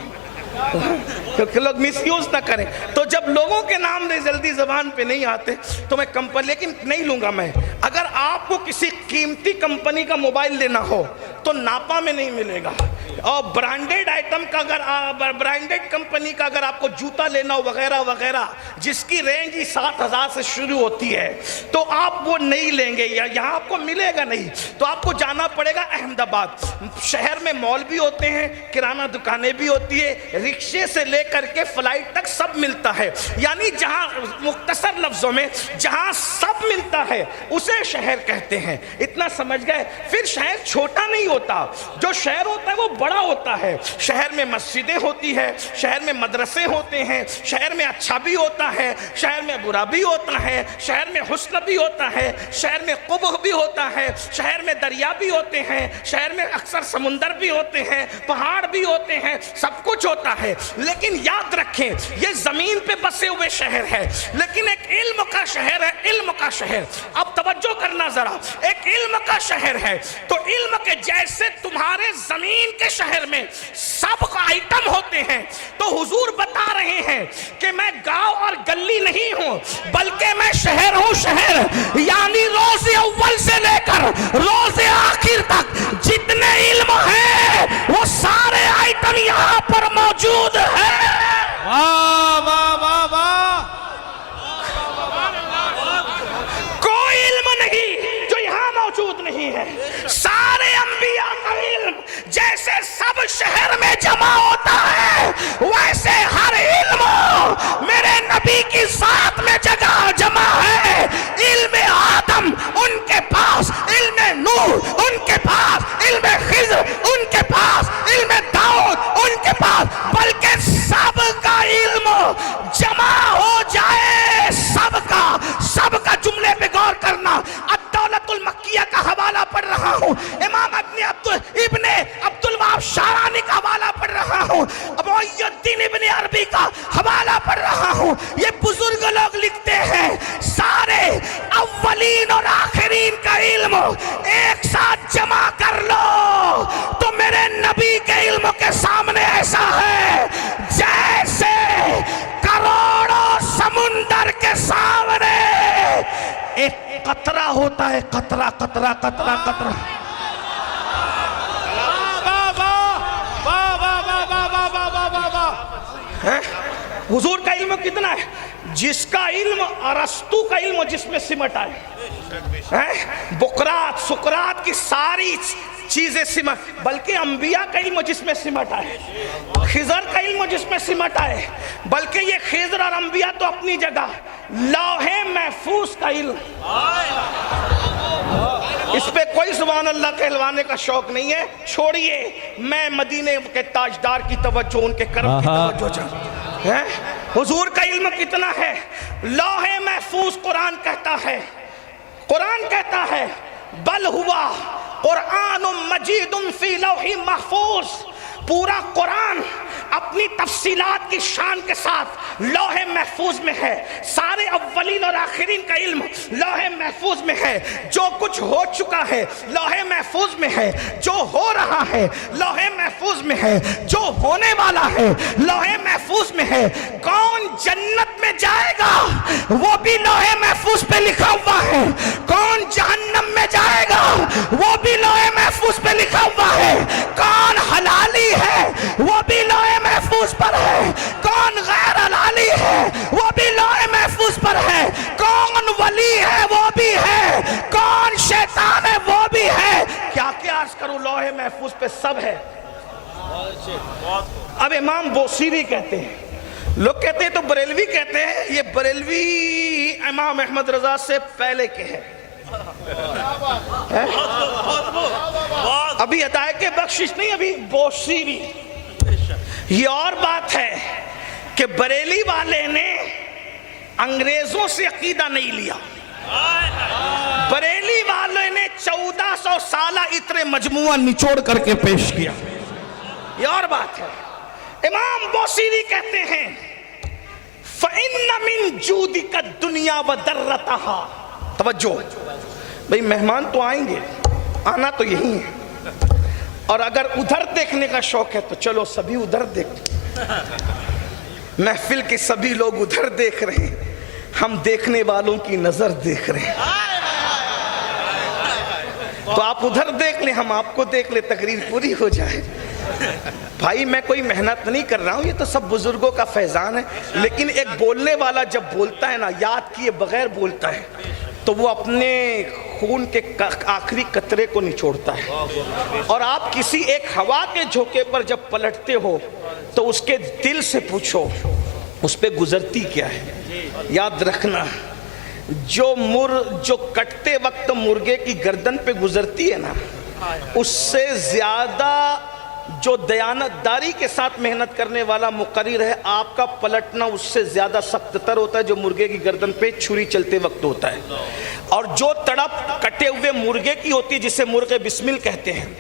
کیونکہ لوگ مس یوز نہ کریں. تو جب لوگوں کے نام جلدی زبان پہ نہیں آتے تو میں کمپنی, لیکن نہیں لوں گا میں. اگر آپ کو کسی قیمتی کمپنی کا موبائل لینا ہو تو ناپا میں نہیں ملے گا، اور برانڈیڈ آئٹم کا برانڈیڈ کمپنی کا اگر آپ کو جوتا لینا ہو وغیرہ وغیرہ جس کی رینج ہی 7,000 سے شروع ہوتی ہے تو آپ وہ نہیں لیں گے، یا یہاں آپ کو ملے گا نہیں، تو آپ کو جانا پڑے گا احمد آباد۔ شہر میں مال بھی ہوتے ہیں، کرانہ دکانیں بھی ہوتی ہے، رکشے سے لے کر کے فلائٹ تک سب ملتا ہے، یعنی جہاں مختصر لفظوں میں جہاں سب ملتا ہے اسے شہر کہتے ہیں۔ اتنا سمجھ گئے؟ پھر شہر چھوٹا نہیں ہوتا، جو شہر ہوتا ہے وہ بڑا ہوتا ہے۔ شہر میں مسجدیں ہوتی ہے، شہر میں مدرسے ہوتے ہیں، شہر میں اچھا بھی ہوتا ہے، شہر میں برا بھی ہوتا ہے، شہر میں حسن بھی ہوتا ہے، شہر میں قبح بھی ہوتا ہے، شہر میں دریا بھی ہوتے ہیں، شہر میں اکثر سمندر بھی ہوتے ہیں، پہاڑ بھی ہوتے ہیں، سب کچھ ہوتا ہے۔ لیکن یاد رکھیں یہ زمین پہ بسے ہوئے شہر ہے، لیکن ایک علم کا شہر ہے، علم کا شہر۔ اب توجہ کرنا ذرا، ایک علم کا شہر ہے تو علم کے جیسے تمہارے زمین کے شہر میں سب آئٹم ہوتے ہیں، تو حضور بتا رہے ہیں کہ میں گاؤں اور گلی نہیں ہوں بلکہ میں شہر ہوں، شہر، یعنی روز اول سے لے کر روز آخر تک جتنے علم ہیں وہ سارے آئٹم یہاں پر موجود ہیں۔ واہ واہ واہ واہ، کوئی علم نہیں جو یہاں موجود نہیں ہے، سارے انبیاء کا علم جیسے سب شہر میں جمع ہوتا ہے ویسے ہر علم میرے نبی کی ذات میں جگہ جمع ہے۔ علم آدم ان کے پاس، علم نوح ان کے پاس، علم خضر ان کے پاس، علم داؤد ان کے پاس، بلکہ سب کا علم جمع ہو جائے، سب کا جملے پہ غور کرنا۔ الدولت المکیہ کا حوالہ پڑھ رہا ہوں، امام ابن عبد الوہاب شارانی کا حوالہ پڑھ رہا ہوں، محی الدین ابن عربی کا حوالہ پڑھ رہا ہوں۔ یہ بزرگ لوگ لکھتے ہیں سارے اولین اور آخرین کا علم ایک ساتھ جمع کر لو تو میرے نبی کے علم کے سامنے ایسا ہے جیسے کروڑوں سمندر کے سامنے ایک قطرہ ہوتا ہے، قطرہ قطرہ قطرہ قطرہ۔ حضور کا علم کتنا ہے؟ جس کا علم ارسطو کا علم جس میں سمٹ آئے، بقراط سقراط کی ساری چیزیں سمٹ، بلکہ انبیاء کا علم جس میں سمٹ آئے، خضر کا علم جس میں سمٹ آئے، بلکہ یہ خضر اور انبیاء تو اپنی جگہ، لوح محفوظ کا علم، اس پہ کوئی سبحان اللہ کہلوانے کا شوق نہیں ہے۔ چھوڑیے، میں مدینے کے تاجدار کی توجہ، ان کے کرم کی توجہ چاہتا ہے۔ حضور کا علم کتنا ہے؟ لوح محفوظ قرآن کہتا ہے، قرآن کہتا ہے بل ہوا قرآن مجید فی لوح محفوظ، پورا قرآن اپنی تفصیلات کی شان کے ساتھ لوح محفوظ میں ہے۔ سارے اولین اور آخرین کا علم لوح محفوظ میں ہے، جو کچھ ہو چکا ہے لوح محفوظ میں ہے، جو ہو رہا ہے لوح محفوظ میں ہے، جو ہونے والا ہے لوح محفوظ میں ہے۔ کون جنت میں جائے گا وہ بھی لوح محفوظ پہ لکھا ہوا ہے، کون جہنم میں جائے گا وہ بھی لوح محفوظ پہ لکھا ہوا ہے، کون حلالی ہے وہ بھی لوح محفوظ پر ہے، کون غیر حلالی ہے وہ بھی لوح محفوظ پر ہے، کون ولی ہے وہ بھی ہے، کون شیطان ہے وہ بھی ہے۔ کیا کیا عرض کروں، لوح محفوظ پہ سب ہے۔ اب امام بوصیری کہتے ہیں، لوگ کہتے ہیں تو بریلوی کہتے ہیں، یہ بریلوی امام احمد رضا سے پہلے کے ہیں، ابھی ہدایت کے بخشش نہیں، ابھی بوصیری۔ یہ اور بات ہے کہ بریلی والے نے انگریزوں سے عقیدہ نہیں لیا، بریلی والے نے 1400 سالہ اترے مجموعہ نچوڑ کر کے پیش کیا، یہ اور بات ہے۔ امام بوصیری کہتے ہیں فَإِنَّ مِن جُودِكَ الدُّنْيَا وَدَرَّتَهَا۔ توجہ بھئی، مہمان تو آئیں گے، آنا تو یہی ہے، اور اگر ادھر دیکھنے کا شوق ہے تو چلو سبھی ادھر دیکھ، محفل کے سبھی لوگ ادھر دیکھ رہے ہیں، ہم دیکھنے والوں کی نظر دیکھ رہے ہیں۔ تو آپ ادھر دیکھ لیں، ہم آپ کو دیکھ لیں، تقریر پوری ہو جائے۔ بھائی میں کوئی محنت نہیں کر رہا ہوں، یہ تو سب بزرگوں کا فیضان ہے، لیکن ایک بولنے والا جب بولتا ہے نا، یاد کیے بغیر بولتا ہے، تو وہ اپنے خون کے آخری قطرے کو نچوڑتا ہے۔ اور آپ کسی ایک ہوا کے جھونکے پر جب پلٹتے ہو تو اس کے دل سے پوچھو اس پہ گزرتی کیا ہے۔ یاد رکھنا، جو کٹتے وقت مرغے کی گردن پہ گزرتی ہے نا، اس سے زیادہ جو دیانتداری کے ساتھ محنت کرنے والا مقرر ہے، آپ کا پلٹنا اس سے زیادہ سخت تر ہوتا ہے جو مرغے کی گردن پہ چھری چلتے وقت ہوتا ہے۔ اور جو تڑپ کٹے ہوئے مرغے کی ہوتی ہے جسے مرغ بسمل کہتے ہیں،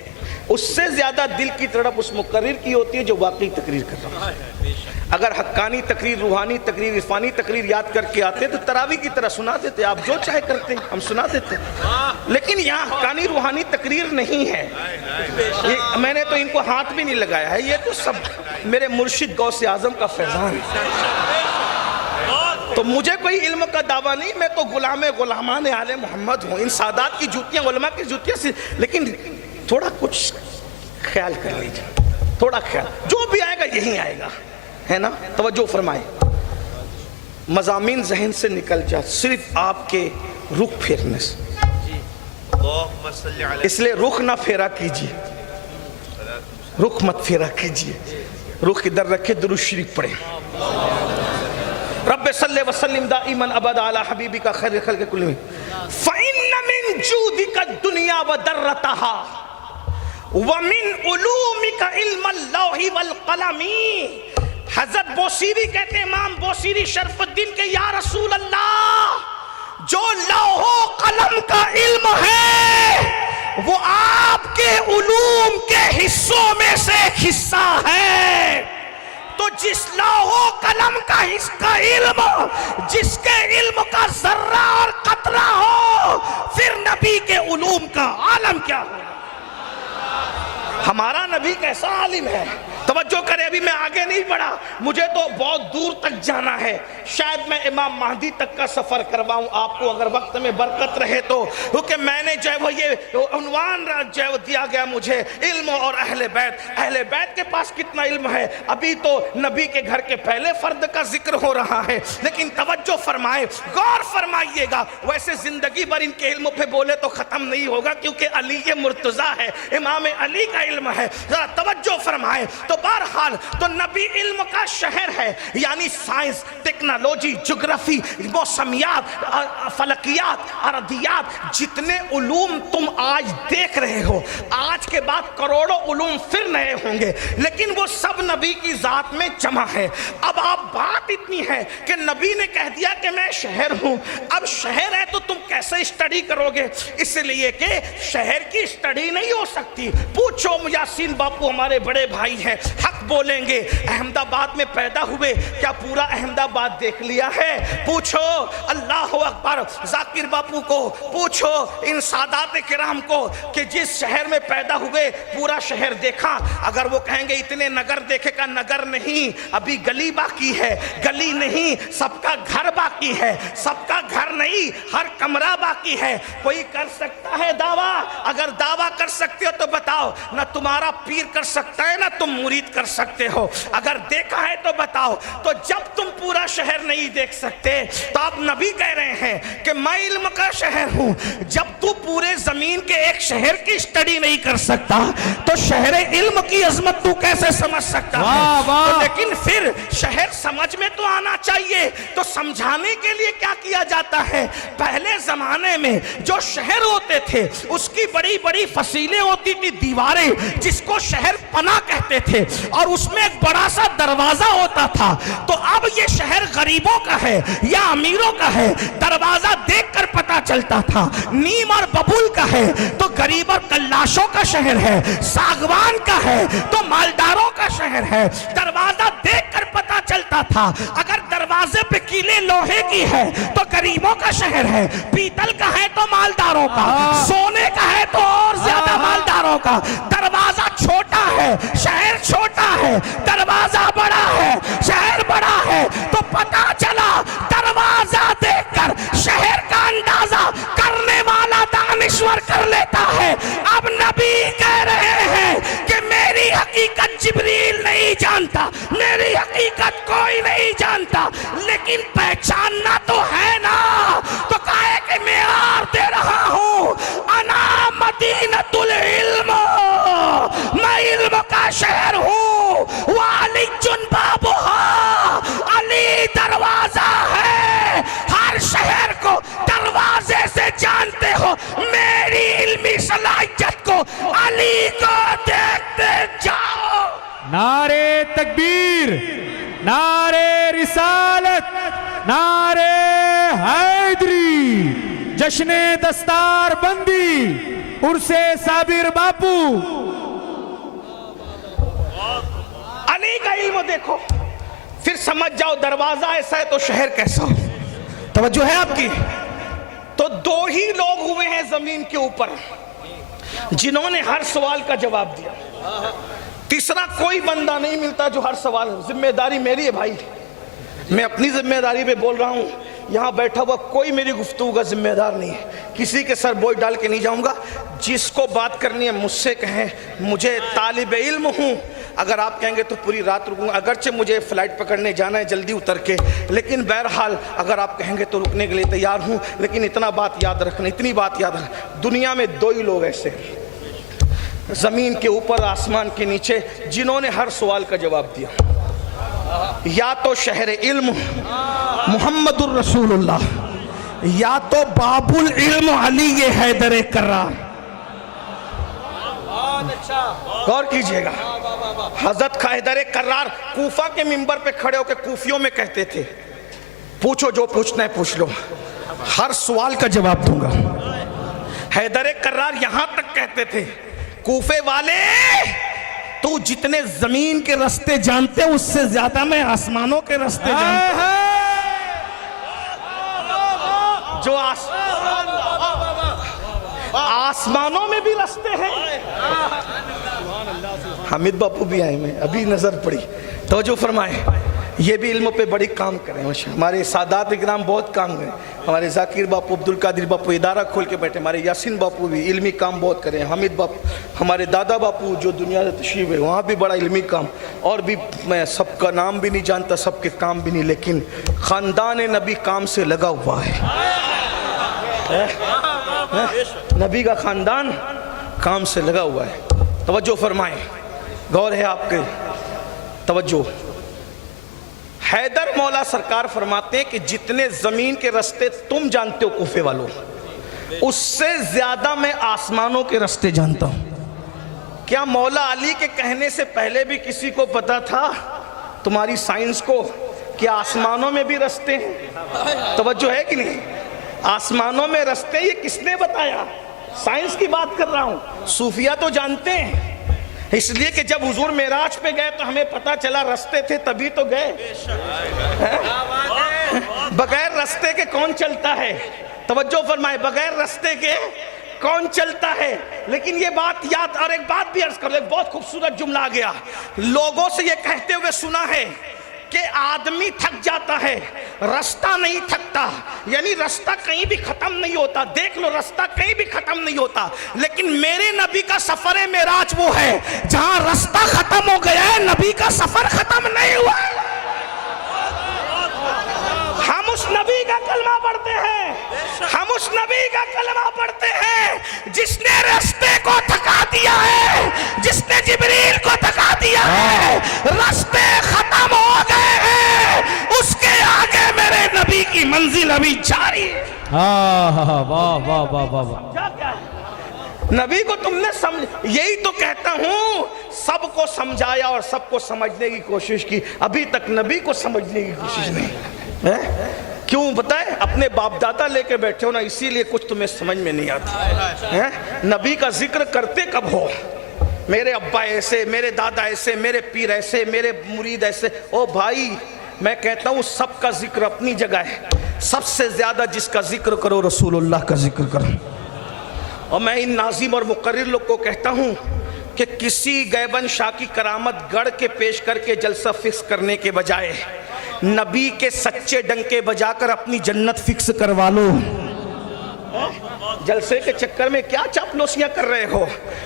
اس سے زیادہ دل کی تڑپ اس مقرر کی ہوتی ہے جو واقعی تقریر کر رہا ہے۔ اگر حقانی تقریر، روحانی تقریر، عرفانی تقریر یاد کر کے آتے تو تراویح کی طرح سنا دیتے، آپ جو چاہے کرتے ہم سنا دیتے، لیکن یہاں حقانی روحانی تقریر نہیں ہے۔ میں نے تو ان کو ہاتھ بھی نہیں لگایا ہے، یہ تو سب میرے مرشد غوث اعظم کا فیضان ہے۔ تو مجھے کوئی علم کا دعویٰ نہیں، میں تو غلامان آل محمد ہوں۔ ان سادات کی جوتیاں، علماء کی جوتیاں سے، لیکن تھوڑا کچھ خیال کر لیجیے، تھوڑا خیال، جو بھی آئے گا یہی آئے گا، ہے نا؟ توجہ فرمائیں، مضامین ذہن سے نکل جا صرف آپ کے رخ پھیرنے سے، اس لیے رخ نہ پھیرا کیجیے، رخ مت پھیرا کیجیے، رخ ادھر رکھے، درود شریف پڑھیں۔ رب صلی وسلم دائما ابدا علی حبیبک خیر الخلق کلہم فإن من جودک الدنیا وضرتها ومن علومک علم اللوح والقلم۔ حضرت بوصیری کہتے ہیں، امام بوصیری شرف الدین کے، یا رسول اللہ، جو لوح و قلم کا علم ہے وہ آپ کے علوم کے حصوں میں سے ایک حصہ ہے، تو جس لوح و قلم کا علم، جس کے علم کا ذرہ اور قطرہ ہو، پھر نبی کے علوم کا عالم کیا ہو؟ ہمارا نبی کیسا عالم ہے؟ توجہ کرے، ابھی میں آگے نہیں بڑھا، مجھے تو بہت دور تک جانا ہے، شاید میں امام مہدی تک کا سفر کرواؤں آپ کو اگر وقت میں برکت رہے تو، کیونکہ میں نے جو ہے وہ یہ عنوان جو ہے وہ دیا گیا مجھے، علم اور اہل بیت۔ اہل بیت کے پاس کتنا علم ہے؟ ابھی تو نبی کے گھر کے پہلے فرد کا ذکر ہو رہا ہے، لیکن توجہ فرمائے، غور فرمائیے گا، ویسے زندگی بھر ان کے علم پہ بولے تو ختم نہیں ہوگا، کیونکہ علی مرتضیٰ ہے، امام علی کا علم ہے، ذرا توجہ فرمائے۔ تو بہرحال تو نبی علم کا شہر ہے، یعنی سائنس، ٹیکنالوجی، جغرافی، موسمیات، فلکیات، ارضیات، جتنے علوم تم آج دیکھ رہے ہو، آج کے بعد کروڑوں علوم پھر نئے ہوں گے، لیکن وہ سب نبی کی ذات میں جمع ہے۔ اب آپ بات اتنی ہے کہ نبی نے کہہ دیا کہ میں شہر ہوں، اب شہر ہے تو تم کیسے اسٹڈی کرو گے؟ اس لیے کہ شہر کی اسٹڈی نہیں ہو سکتی۔ پوچھو یاسین باپو، ہمارے بڑے بھائی ہیں، حق بولیں گے، احمد آباد میں پیدا ہوئے، کیا پورا احمد آباد دیکھ لیا ہے؟ پوچھو اللہ اکبر ذاکر باپو کو، پوچھو ان سادات کرام کو کہ جس شہر میں پیدا ہوئے پورا شہر دیکھا؟ اگر وہ کہیں گے اتنے نگر دیکھے کا، نگر نہیں، ابھی گلی باقی ہے، گلی نہیں، سب کا گھر باقی ہے، سب کا گھر نہیں، ہر کمرہ باقی ہے۔ کوئی کر سکتا ہے دعویٰ؟ اگر دعویٰ کر سکتے ہو تو بتاؤ، نہ تمہارا پیر کر سکتا ہے نہ تم مرید کر سکتے ہو، اگر دیکھا ہے تو بتاؤ۔ تو جب تم پورا شہر نہیں دیکھ سکتے تو آپ نبی کہہ رہے ہیں کہ میں علم کا شہر ہوں۔ جب تو پورے زمین کے ایک شہر کی اسٹڈی نہیں کر سکتا تو شہر علم کی عظمت تو کیسے سمجھ سکتا ہے؟ تو لیکن پھر شہر سمجھ میں تو آنا چاہیے، تو سمجھانے کے لیے کیا کیا جاتا ہے؟ پہلے زمانے میں جو شہر ہوتے تھے اس کی بڑی بڑی فصیلیں ہوتی تھی، دیواریں، جس کو شہر پناہ کہتے تھے، اور اس میں ایک بڑا سا دروازہ ہوتا تھا۔ تو اب یہ شہر غریبوں کا ہے یا امیروں کا ہے، دروازہ دیکھ کر پتا چلتا تھا۔ نیم اور ببول کا ہے تو غریب اور کلاشوں کا شہر ہے، ساگوان کا ہے تو مالداروں کا شہر ہے، دروازہ دیکھ کر پتا چلتا تھا۔ اگر دروازے پہ کیلیں لوہے کی ہے تو غریبوں کا شہر ہے، پیتل کا ہے تو مالداروں کا، سونے کا ہے تو اور زیادہ مالداروں کا۔ دروازہ چھوٹا ہے، شہر چھوٹا ہے، دروازہ بڑا ہے، شہر بڑا ہے، تو پتا چلا دروازہ دیکھ کر شہر کا اندازہ کرنے والا دانشور کر لیتا ہے نبی کہہ رہے ہیں کہ میری حقیقت جبریل نہیں جانتا، میری حقیقت کوئی نہیں جانتا، لیکن پہچاننا تو ہے نا۔ تو کہے کہ معیار دے رہا ہوں، انا مدینۃ العلم، میں علم کا شہر ہوں، وعلی بابھا، علی دروازہ ہے، ہر شہر کو دروازے سے جانتے ہو، میری علمی صلاحیت کو علی کو دیکھتے جاؤ۔ نعرے تکبیر، نعرے رسالت، نعرے حیدری، جشن دستار بندی، عرس صابر باپو۔ علی کا علم دیکھو، پھر سمجھ جاؤ دروازہ ایسا ہے تو شہر کیسا ہو۔ توجہ ہے آپ کی؟ تو دو ہی لوگ ہوئے ہیں زمین کے اوپر جنہوں نے ہر سوال کا جواب دیا، تیسرا کوئی بندہ نہیں ملتا جو ہر سوال، ذمہ داری میری ہے بھائی، میں اپنی ذمہ داری پہ بول رہا ہوں، یہاں بیٹھا ہوا کوئی میری گفتگو کا ذمہ دار نہیں ہے، کسی کے سر بوجھ ڈال کے نہیں جاؤں گا، جس کو بات کرنی ہے مجھ سے کہیں، مجھے طالب علم ہوں، اگر آپ کہیں گے تو پوری رات رکوں گا، اگرچہ مجھے فلائٹ پکڑنے جانا ہے جلدی اتر کے، لیکن بہرحال اگر آپ کہیں گے تو رکنے کے لیے تیار ہوں، لیکن اتنا بات یاد رکھنا، اتنی بات یاد رکھنا، دنیا میں دو ہی لوگ ایسے ہیں زمین کے اوپر آسمان کے نیچے جنہوں نے ہر سوال کا جواب دیا، یا تو شہر علم محمد الرسول اللہ، یا تو باب العلم علی حیدر کرار۔ غور کیجئے گا، حضرت حیدر کرار کوفہ کے منبر پہ کھڑے ہو کے کوفیوں میں کہتے تھے، پوچھو جو پوچھنا ہے پوچھ لو، ہر سوال کا جواب دوں گا۔ حیدر کرار یہاں تک کہتے تھے، کوفے والے تو جتنے زمین کے رستے جانتے اس سے زیادہ میں آسمانوں کے رستے جانتا ہوں، جو آسمانوں میں بھی رستے ہیں۔ حامد باپو بھی آئے میں ابھی نظر پڑی، توجہ فرمائے، یہ بھی علم پہ بڑی کام کریں، ہمارے سادات اکرام بہت کام کریں، ہمارے ذاکر باپو، عبدالقادر باپو ادارہ کھول کے بیٹھے، ہمارے یاسین باپو بھی علمی کام بہت کریں، حامد باپو، ہمارے دادا باپو جو دنیا سے تشریف ہے وہاں بھی بڑا علمی کام، اور بھی میں سب کا نام بھی نہیں جانتا، سب کے کام بھی نہیں، لیکن خاندان نبی کام سے لگا ہوا ہے، نبی کا خاندان کام سے لگا ہوا ہے۔ توجہ فرمائیں، غور ہے آپ کے، توجہ۔ حیدر مولا سرکار فرماتے ہیں کہ جتنے زمین کے رستے تم جانتے ہو کوفے والوں، اس سے زیادہ میں آسمانوں کے رستے جانتا ہوں۔ کیا مولا علی کے کہنے سے پہلے بھی کسی کو پتا تھا تمہاری سائنس کو کہ آسمانوں میں بھی رستے ہیں؟ توجہ ہے کہ نہیں؟ آسمانوں میں رستے یہ کس نے بتایا؟ سائنس کی بات کر رہا ہوں، صوفیہ تو جانتے ہیں، اس لیے کہ جب حضور معراج پہ گئے تو ہمیں پتا چلا رستے تھے تبھی تو گئے، بغیر رستے کے کون چلتا ہے؟ توجہ فرمائے، بغیر رستے کے کون چلتا ہے؟ لیکن یہ بات یاد، اور ایک بات بھی عرض کر لیں، بہت خوبصورت جملہ آ گیا، لوگوں سے یہ کہتے ہوئے سنا ہے کہ آدمی تھک جاتا ہے، رستہ نہیں تھکتا، یعنی رستہ کہیں بھی ختم نہیں ہوتا، دیکھ لو رستہ کہیں بھی ختم نہیں ہوتا، لیکن میرے نبی کا سفر معراج وہ ہے جہاں رستہ ختم ہو گیا ہے، نبی کا سفر ختم نہیں ہوا ہے۔ ہم اس نبی کا کلمہ پڑھتے ہیں، ہم اس نبی کا کلمہ پڑھتے ہیں جس نے رستے کو تھکا دیا ہے، جس نے جبریل کو تھکا دیا ہے، رستے ختم ہو گئے ہیں، اس کے آگے میرے نبی کی منزل ابھی جاری ہے۔ واہ واہ واہ واہ واہ، کیا ہے؟ نبی کو تم نے سمجھ، یہی تو کہتا ہوں، سب کو سمجھایا اور سب کو سمجھنے کی کوشش کی، ابھی تک نبی کو سمجھنے کی کوشش نہیں۔ کیوں بتائیں؟ اپنے باپ دادا لے کے بیٹھے ہو نا، اسی لیے کچھ تمہیں سمجھ میں نہیں آتا۔ نبی کا ذکر کرتے کب ہو؟ میرے ابا ایسے، میرے دادا ایسے، میرے پیر ایسے، میرے مرید ایسے، او بھائی میں کہتا ہوں سب کا ذکر اپنی جگہ ہے، سب سے زیادہ جس کا ذکر کرو رسول اللہ کا ذکر کرو۔ اور میں ان ناظم اور مقرر لوگ کو کہتا ہوں کہ کسی غیبن شاہ کی کرامت گڑھ کے پیش کر کے جلسہ فکس کرنے کے بجائے نبی کے سچے ڈنکے بجا کر اپنی جنت فکس کروا لو۔ جلسے کے چکر میں کیا چاپلوسیاں کر رہے ہو؟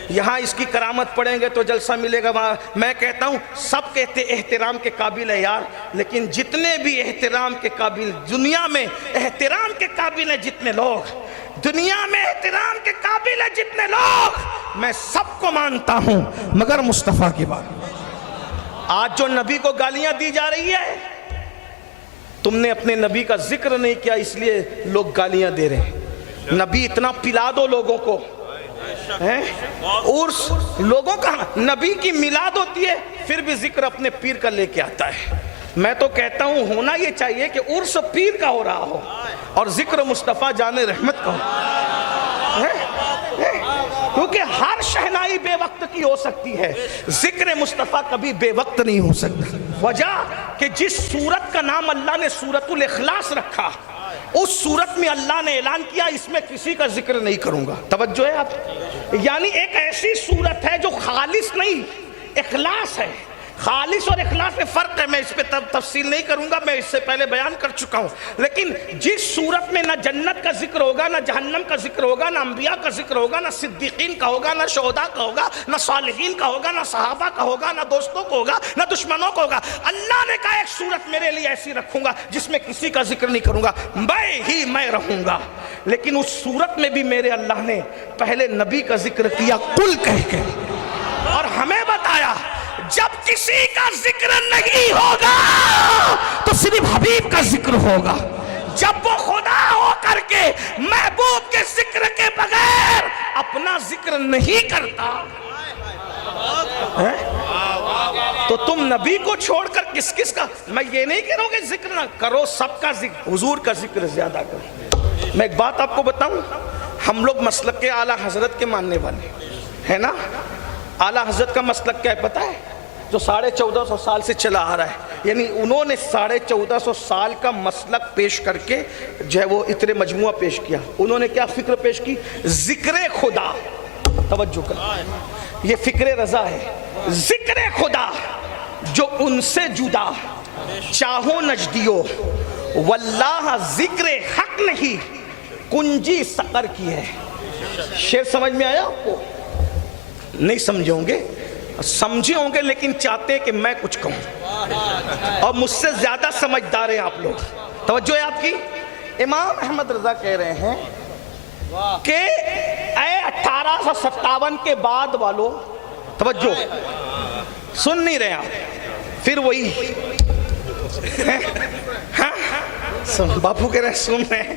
یہاں اس کی کرامت پڑھیں گے تو جلسہ ملے گا وہاں. میں کہتا ہوں سب کہتے احترام کے قابل ہے یار, لیکن جتنے بھی احترام کے قابل دنیا میں احترام کے قابل ہیں جتنے لوگ, دنیا میں احترام کے قابل ہیں جتنے لوگ, میں سب کو مانتا ہوں مگر مصطفیٰ کی بات. آج جو نبی کو گالیاں دی جا رہی ہے, تم نے اپنے نبی کا ذکر نہیں کیا اس لیے لوگ گالیاں دے رہے ہیں. نبی اتنا پلا دو لوگوں کو, عرس لوگوں کا, نبی کی میلاد ہوتی ہے پھر بھی ذکر اپنے پیر کا لے کے آتا ہے. میں تو کہتا ہوں ہونا یہ چاہیے کہ عرس پیر کا ہو رہا ہو اور ذکر مصطفیٰ جان رحمت کا ہو, کیونکہ ہر شہنائی بے وقت کی ہو سکتی ہے, ذکر مصطفیٰ کبھی بے وقت نہیں ہو سکتا. وجہ کہ جس سورت کا نام اللہ نے سورت الاخلاص رکھا, اس سورت میں اللہ نے اعلان کیا اس میں کسی کا ذکر نہیں کروں گا. توجہ ہے آپ, یعنی ایک ایسی سورت ہے جو خالص نہیں, اخلاص ہے. خالص اور اخلاص میں فرق ہے, میں اس پہ تفصیل نہیں کروں گا, میں اس سے پہلے بیان کر چکا ہوں. لیکن جس صورت میں نہ جنت کا ذکر ہوگا, نہ جہنم کا ذکر ہوگا, نہ انبیاء کا ذکر ہوگا, نہ صدیقین کا ہوگا, نہ شہداء کا ہوگا, نہ صالحین کا ہوگا, نہ صحابہ کا ہوگا, نہ دوستوں کو ہوگا, نہ دشمنوں کو ہوگا, اللہ نے کہا ایک صورت میرے لیے ایسی رکھوں گا جس میں کسی کا ذکر نہیں کروں گا, میں رہوں گا. لیکن اس صورت میں بھی میرے اللہ نے پہلے نبی کا ذکر کیا قل کہہ کے, اور ہمیں بتایا جب کسی کا ذکر نہیں ہوگا تو صرف حبیب کا ذکر ہوگا. جب وہ خدا ہو کر کے محبوب کے ذکر کے بغیر اپنا ذکر نہیں کرتا, تو تم نبی کو چھوڑ کر کس کس کا. میں یہ نہیں کہہ رہا ہوں کہ ذکر نہ کرو, سب کا ذکر, حضور کا ذکر زیادہ کرو. میں ایک بات آپ کو بتاؤں, ہم لوگ مسلک کے اعلیٰ حضرت کے ماننے والے ہیں نا. اعلیٰ حضرت کا مسلک کیا ہے پتہ ہے؟ جو 1450 سال سے چلا آ رہا ہے, یعنی انہوں نے 1450 سال کا مسلک پیش کر کے جو ہے وہ اتنے مجموعہ پیش کیا. انہوں نے کیا فکر پیش کی؟ ذکر خدا. توجہ کر, یہ فکر رضا ہے. ذکر خدا جو ان سے جدا چاہو نجدیو, واللہ ذکر حق نہیں کنجی سقر کی ہے. شعر سمجھ میں آیا آپ کو؟ نہیں سمجھے ہوں گے, سمجھے ہوں گے, لیکن چاہتے کہ میں کچھ کہوں, اور مجھ سے زیادہ سمجھدار ہیں آپ لوگ. توجہ ہے آپ کی. امام احمد رضا کہہ رہے ہیں کہ اے 1857 کے بعد والوں, توجہ, سن نہیں رہے آپ, پھر وہی باپو کہہ رہے ہیں سن رہے ہیں,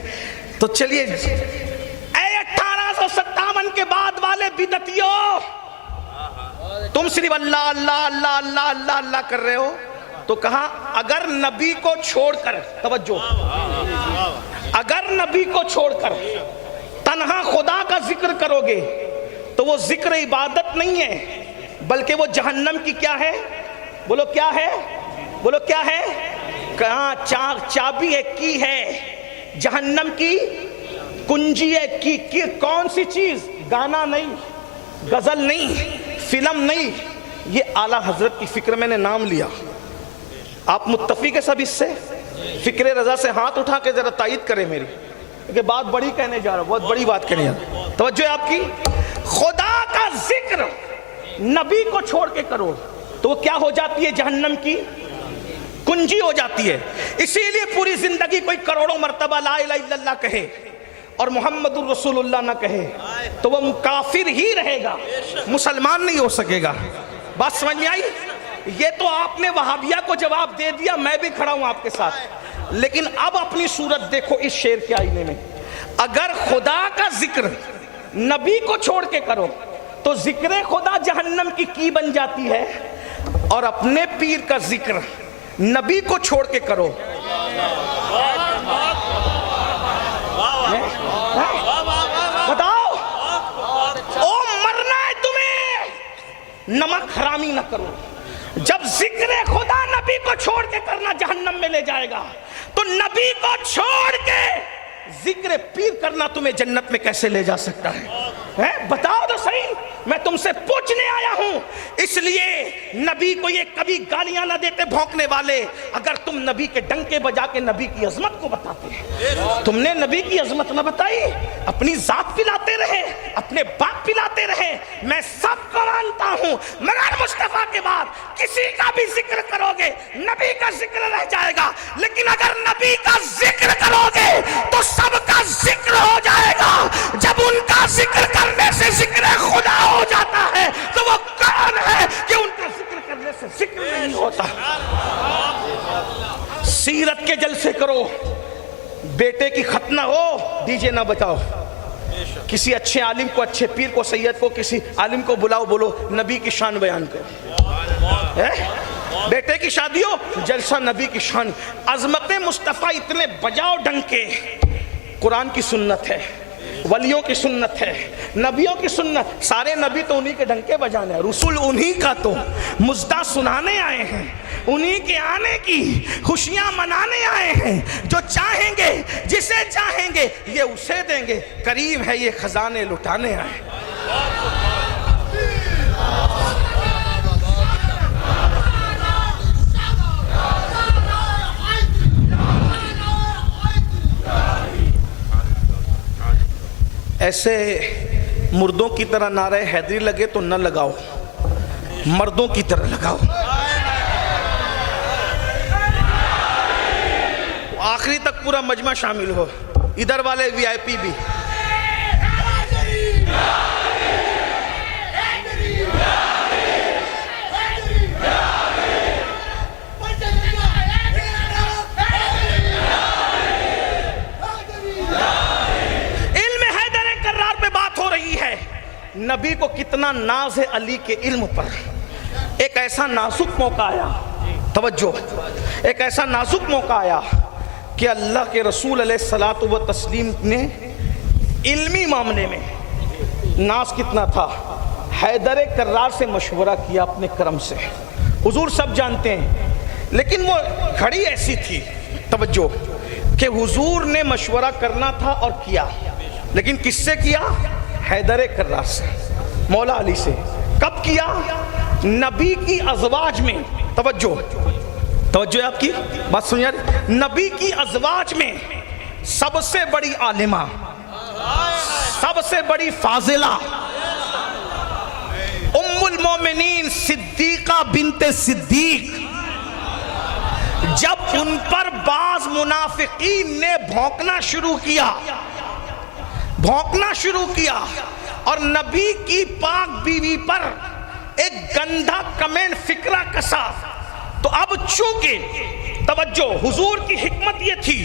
تو چلیے, اے 1857 کے بعد والے بدعتیوں, تم صرف اللہ اللہ اللہ اللہ اللہ اللہ کر رہے ہو. تو کہا اگر نبی کو چھوڑ کر, توجہ, اگر نبی کو چھوڑ کر تنہا خدا کا ذکر کرو گے تو وہ ذکر عبادت نہیں ہے, بلکہ وہ جہنم کی کیا ہے؟ بولو کیا ہے, بولو کیا ہے؟ کہاں چابی ہے, کی ہے, جہنم کی کنجی ہے. کی کون سی چیز؟ گانا نہیں, غزل نہیں, فلم نہیں. یہ اعلیٰ حضرت کی فکر میں نے نام لیا. آپ متفق ہے سب اس سے؟ فکر رضا سے ہاتھ اٹھا کے ذرا تائید کریں میری, کہ بات بڑی کہنے جا رہا ہوں, بہت بڑی بات کہنے جا رہا ہوں. توجہ ہے آپ کی. خدا کا ذکر نبی کو چھوڑ کے کرو تو وہ کیا ہو جاتی ہے؟ جہنم کی کنجی ہو جاتی ہے. اسی لیے پوری زندگی کوئی کروڑوں مرتبہ لا الہ الا اللہ کہے اور محمد الرسول اللہ نہ کہے تو وہ کافر ہی رہے گا, مسلمان نہیں ہو سکے گا. بات سمجھ میں آئی؟ یہ تو آپ نے وہابیہ کو جواب دے دیا, میں بھی کھڑا ہوں آپ کے ساتھ. لیکن اب اپنی صورت دیکھو اس شعر کے آئینے میں. اگر خدا کا ذکر نبی کو چھوڑ کے کرو تو ذکر خدا جہنم کی بن جاتی ہے, اور اپنے پیر کا ذکر نبی کو چھوڑ کے کرو بتاؤ او مرنا ہے تمہیں, نمک حرامی نہ کرو. جب ذکر خدا نبی کو چھوڑ کے کرنا جہنم میں لے جائے گا تو نبی کو چھوڑ کے ذکر پیر کرنا تمہیں جنت میں کیسے لے جا سکتا ہے؟ بتاؤ تو صحیح, میں تم سے پوچھنے آیا ہوں. اس لیے نبی کو یہ کبھی گالیاں نہ دیتے بھونکنے والے. اگر تم نبی کے ڈنکے بجا کے نبی کی عظمت کو بتاتے ہیں, تم نے نبی کی عظمت نہ بتائی, اپنی ذات پلاتے رہے, اپنے باپ پلاتے رہے. میں سب کو مانتا ہوں, مگر مصطفیٰ کے بعد کسی کا بھی ذکر کرو گے نبی کا ذکر رہ جائے گا, لیکن اگر نبی کا ذکر کرو گے تو سب کا ذکر ہو جائے گا. جب ان کا ذکر کرنے سے ذکر خدا ہو جاتا ہے تو وہ کون ہے کہ ان کا ذکر کرنے سے ذکر نہیں ہوتا. سیرت کے جلسے کرو, بیٹے کی ختنہ ہو ڈی جے نہ بجاؤ. کسی اچھے عالم کو, اچھے پیر کو, سید کو, کسی عالم کو بلاؤ, بولو نبی کی شان بیان کرو. بیٹے کی شادی ہو, جلسہ نبی کی شان. عظمت مصطفیٰ اتنے بجاؤ ڈنکے. قرآن کی سنت ہے, ولیوں کی سنت ہے, نبیوں کی سنت. سارے نبی تو انہی کے ڈنکے بجانے ہیں, رسول انہی کا تو مژدہ سنانے آئے ہیں, انہی کے آنے کی خوشیاں منانے آئے ہیں. جو چاہیں گے, جسے چاہیں گے یہ اسے دیں گے. قریب ہے یہ خزانے لٹانے آئے. ایسے مردوں کی طرح نعرہ حیدری لگے تو نہ لگاؤ, مردوں کی طرح لگاؤ. آخری تک پورا مجمع شامل ہو, ادھر والے وی آئی پی بھی. نبی کو کتنا ناز ہے علی کے علم پر. ایک ایسا نازک موقع آیا, توجہ, ایک ایسا نازک موقع آیا کہ اللہ کے رسول علیہ الصلاۃ والتسلیم نے علمی معاملے میں ناز کتنا تھا. حیدر کرار سے مشورہ کیا اپنے کرم سے. حضور سب جانتے ہیں, لیکن وہ گھڑی ایسی تھی, توجہ, کہ حضور نے مشورہ کرنا تھا اور کیا, لیکن کس سے کیا؟ حیدر کرار سے, مولا علی سے. کب کیا؟ نبی کی ازواج میں. توجہ, توجہ آپ کی بات سنیے. نبی کی ازواج میں سب سے بڑی عالمہ, سب سے بڑی فاضلہ, ام المومنین صدیقہ بنت صدیق, جب ان پر بعض منافقین نے بھونکنا شروع کیا, بھونکنا شروع کیا اور نبی کی پاک بیوی پر ایک گندھا کمنٹ فکرہ کسا, تو اب چونکہ توجہ, حضور کی حکمت یہ تھی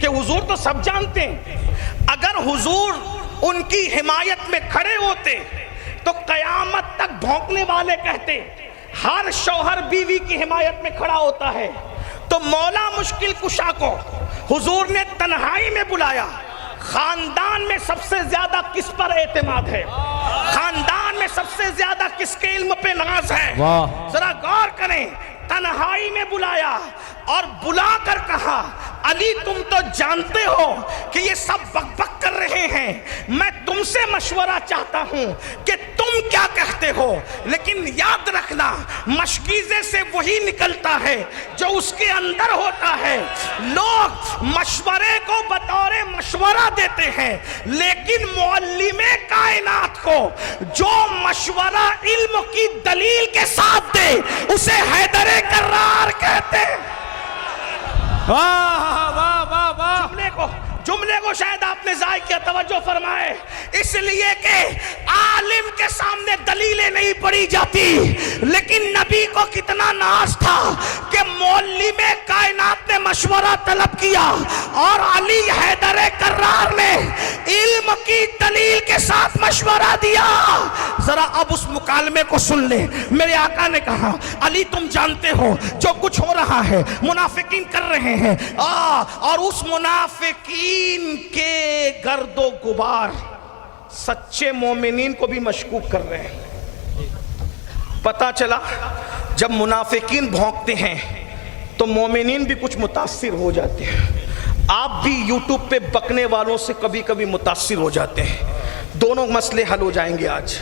کہ حضور تو سب جانتے ہیں, اگر حضور ان کی حمایت میں کھڑے ہوتے تو قیامت تک بھونکنے والے کہتے ہر شوہر بیوی کی حمایت میں کھڑا ہوتا ہے. تو مولا مشکل کشا کو حضور نے تنہائی میں بلایا. خاندان میں سب سے زیادہ کس پر اعتماد ہے؟ خاندان میں سب سے زیادہ کس کے علم پہ ناز ہے؟ ذرا غور کریں. تنہائی میں بلایا اور بلا کر کہا, علی تم تو جانتے ہو کہ یہ سب بک بک کر رہے ہیں, میں تم سے مشورہ چاہتا ہوں کہ تم کیا کہتے ہو, لیکن یاد رکھنا مشکیزے سے وہی نکلتا ہے جو اس کے اندر ہوتا ہے. لوگ مشورے کو بطور مشورہ دیتے ہیں, لیکن معلم کائنات کو جو مشورہ علم کی دلیل کے ساتھ دے اسے حیدر کرار کہتے ہیں. واہ واہ واہ واہ. جملے کو شاید آپ نے ضائع کیا, توجہ فرمائے, اس لیے کہ عالم کے سامنے دلیلیں نہیں پڑھی جاتی, لیکن نبی کو کتنا ناز تھا کہ معلم کائنات نے مشورہ طلب کیا اور علی حیدر کرار نے علم کی دلیل کے ساتھ مشورہ دیا. ذرا اب اس مکالمے کو سن لیں. میرے آقا نے کہا, علی تم جانتے ہو جو کچھ ہو رہا ہے, منافقین کر رہے ہیں, اور اس منافقین کے گرد و غبار سچے مومنین کو بھی مشکوک کر رہے ہیں. پتا چلا جب منافقین بھونکتے ہیں تو مومنین بھی کچھ متاثر ہو جاتے ہیں. آپ بھی یوٹیوب پہ بکنے والوں سے کبھی کبھی متاثر ہو جاتے ہیں. دونوں مسئلے حل ہو جائیں گے آج.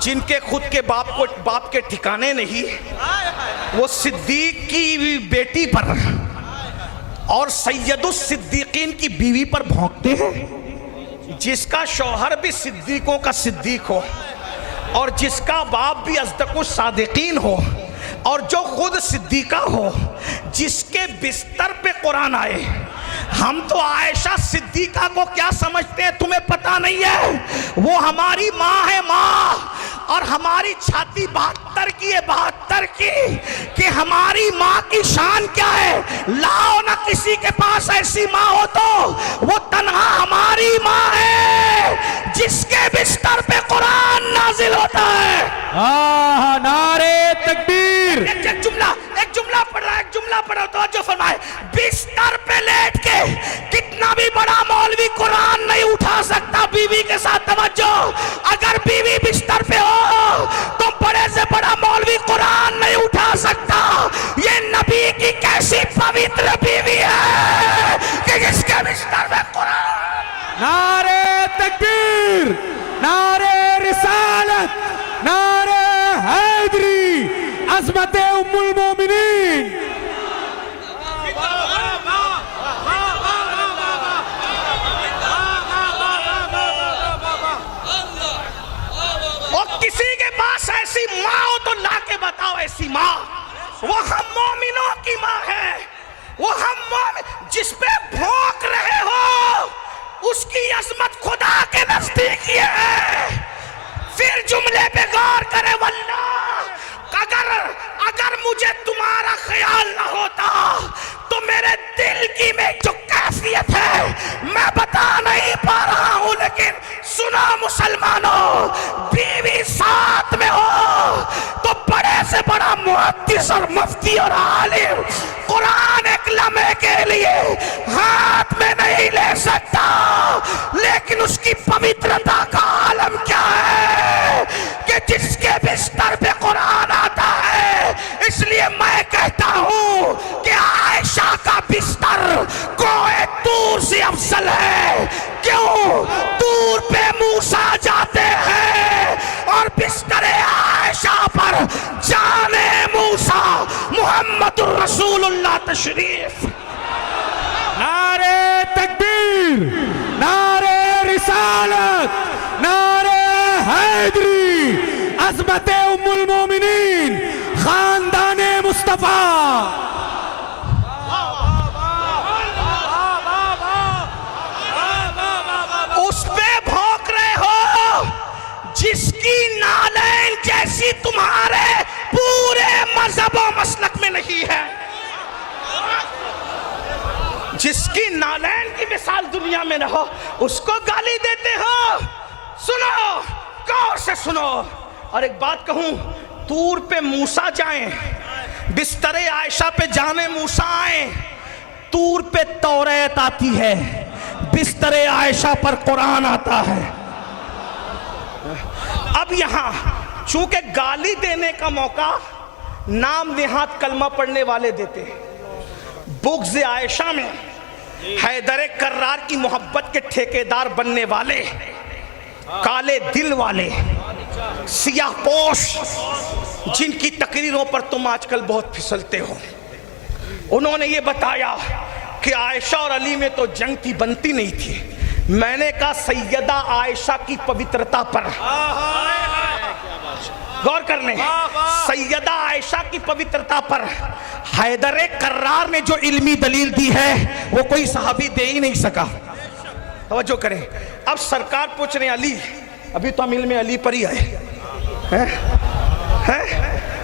جن کے خود کے باپ کے ٹھکانے نہیں، وہ صدیق کی بیٹی پر اور سید الصدیقین کی بیوی پر بھونکتے ہیں. جس کا شوہر بھی صدیقوں کا صدیق ہو اور جس کا باپ بھی اصدق الصادقین ہو اور جو خود صدیقہ ہو، جس کے بستر پہ قرآن آئے. ہم تو عائشہ صدیقہ کو کیا سمجھتے ہیں تمہیں پتہ نہیں ہے. وہ ہماری ماں ہے، ماں. اور ہماری چھاتی 72 کی ہے، 72 کی، کہ ہماری ماں کی شان کیا ہے. لاؤ نہ کسی کے پاس ایسی ماں ہو تو وہ تنہا ہماری ماں ہے جس کے بستر پہ قرآن نازل ہوتا ہے. نعرے تکبیر. ایک جملہ پڑھا توجہ فرمائے. بستر پہ لیٹ کے کتنا بھی بڑا مولوی قرآن نہیں اٹھا سکتا بیوی کے ساتھ. توجہ، اگر بیوی بستر پہ ہو تو بڑے سے بڑا مولوی قرآن نہیں اٹھا سکتا. یہ نبی کی کیسی پوتر بیوی ہے کہ جس کے بستر پہ قرآن. نعرے تکبیر، نعرے رسالت، نعرے حیدری، عظمت ام المومنین. اور کسی کے پاس ایسی ماں ہو تو لا کے بتاؤ ایسی ماں. وہ ہم مومنوں کی ماں ہے. وہ ہم مومن جس پہ بھونک رہے ہو اس کی عظمت خدا کے نزدیک یہ ہے. پھر جملے پہ غور کرے. واللہ اگر مجھے تمہارا خیال نہ ہوتا تو میرے دل کی میں جو کیفیت ہے میں بتا نہیں پا رہا ہوں. لیکن سنا مسلمانوں، بیوی ساتھ میں ہو تو بڑے سے بڑا محدث اور مفتی اور عالم قرآن ایک لمحے کے لیے ہاتھ میں نہیں لے سکتا. لیکن اس کی پوترتا کا عالم کیا ہے کہ جس کے بستر پہ قرآن آتا ہے. اس لیے میں کہتا ہوں کہ عائشہ کا بستر کوہ طور سے افضل ہے. کیوں؟ طور پہ موسیٰ جاتے ہیں اور بستر عائشہ پر جان موسیٰ محمد الرسول اللہ تشریف. نعرے تکبیر، نعرے رسالت، نعرے حیدری، عظمت ام المومنین، خاندان مصطفیٰ. اس پہ بھونک رہے ہو جس کی نالین جیسی تمہارے پورے مذہب و مسلک میں نہیں ہے. جس کی نالین کی مثال دنیا میں نہ ہو اس کو گالی دیتے ہو. سنو، غور سے سنو. اور ایک بات کہوں، طور پہ موسیٰ جائیں، بستر عائشہ پہ جانے موسیٰ آئیں. طور پہ توریت آتی ہے، بستر عائشہ پر قرآن آتا ہے. اب یہاں چونکہ گالی دینے کا موقع نام نہاد کلمہ پڑھنے والے دیتے ہیں. بغض عائشہ میں حیدر کرار کی محبت کے ٹھیکیدار بننے والے، کالے دل والے، سیاہ پوش، جن کی تقریروں پر تم آج کل بہت پھسلتے ہو، انہوں نے یہ بتایا کہ عائشہ اور علی میں تو جنگ تھی، بنتی نہیں تھی. میں نے کہا سیدہ عائشہ کی پوترتا پر غور کرنے. سیدہ عائشہ کی پوترتا پر حیدر کرار نے جو علمی دلیل دی ہے وہ کوئی صحابی دے ہی نہیں سکا. توجہ کریں. اب سرکار پوچھ رہے ہیں علی، ابھی تو ہم علم علی پر ہی آئے ہیں،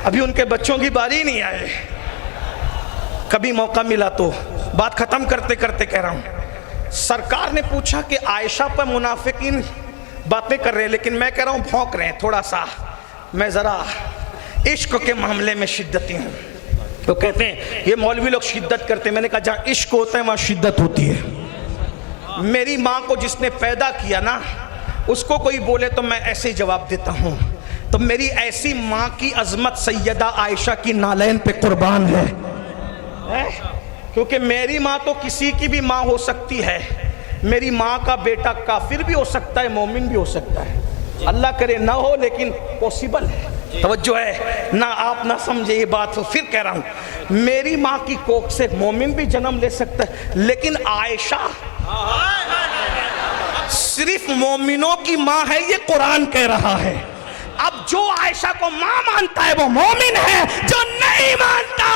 ابھی ان کے بچوں کی باری نہیں آئے. کبھی موقع ملا تو بات ختم کرتے کرتے کہہ رہا ہوں. سرکار نے پوچھا کہ عائشہ پر منافقین باتیں کر رہے ہیں، لیکن میں کہہ رہا ہوں بھونک رہے ہیں تھوڑا سا. میں ذرا عشق کے معاملے میں شدتی ہوں. تو کہتے ہیں یہ مولوی لوگ شدت کرتے ہیں. میں نے کہا جہاں عشق ہوتا ہے وہاں شدت ہوتی ہے. میری ماں کو جس نے پیدا کیا نا، اس کو کوئی بولے تو میں ایسے ہی جواب دیتا ہوں. تو میری ایسی ماں کی عظمت سیدہ عائشہ کی نالین پہ قربان ہے. کیونکہ میری ماں تو کسی کی بھی ماں ہو سکتی ہے، میری ماں کا بیٹا کافر بھی ہو سکتا ہے، مومن بھی ہو سکتا ہے، اللہ کرے نہ ہو لیکن پوسیبل ہے۔ توجہ ہے نہ، آپ نہ سمجھے یہ بات، پھر کہہ رہا ہوں میری ماں کی کوکھ سے مومن بھی جنم لے سکتا ہے، لیکن عائشہ صرف مومنوں کی ماں ہے، یہ قرآن کہہ رہا ہے۔ اب جو عائشہ کو ماں مانتا ہے وہ مومن ہے، جو نہیں مانتا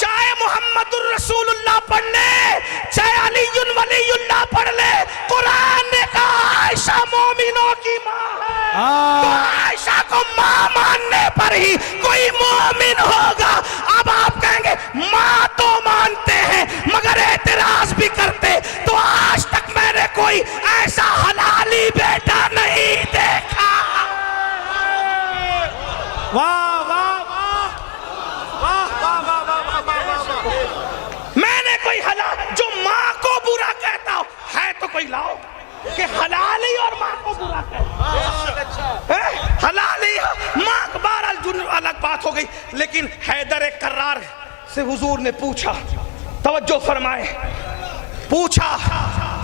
چاہے محمد الرسول اللہ پڑھ لے، چاہے علی ولی اللہ پڑھ لے، قرآن نے کہا عائشہ مومنوں کی ماں ہے، تو عائشہ کو ماں ماننے پر ہی کوئی مومن ہوگا۔ اب آپ کہیں گے ماں تو مانتے ہیں مگر اعتراض بھی کرتے، تو آج تک میں نے کوئی ایسا حلالی بیٹا نہیں دیکھا۔ واہ واہ واہ واہ واہ واہ واہ واہ۔ میں نے کوئی حلال جو ماں کو برا کہتا ہو ہے تو کوئی لاؤ کہ حلالی اور ماں کو برا کہتا حلالی ماں بہرحال الگ بات ہو گئی، لیکن حیدر کرار سے حضور نے پوچھا، توجہ فرمائے، پوچھا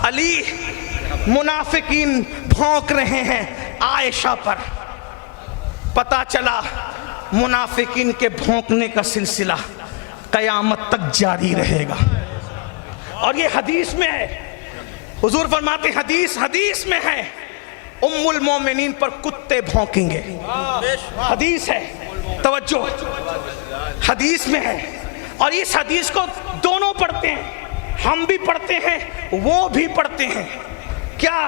علی منافقین بھونک رہے ہیں عائشہ پر، پتا چلا منافقین کے بھونکنے کا سلسلہ قیامت تک جاری رہے گا، اور یہ حدیث میں ہے، حضور فرماتے حدیث میں ہے ام المومنین پر کتے بھونکیں گے، حدیث ہے، توجہ حدیث میں ہے، اور اس حدیث کو دونوں پڑھتے ہیں، ہم بھی پڑھتے ہیں وہ بھی پڑھتے ہیں، کیا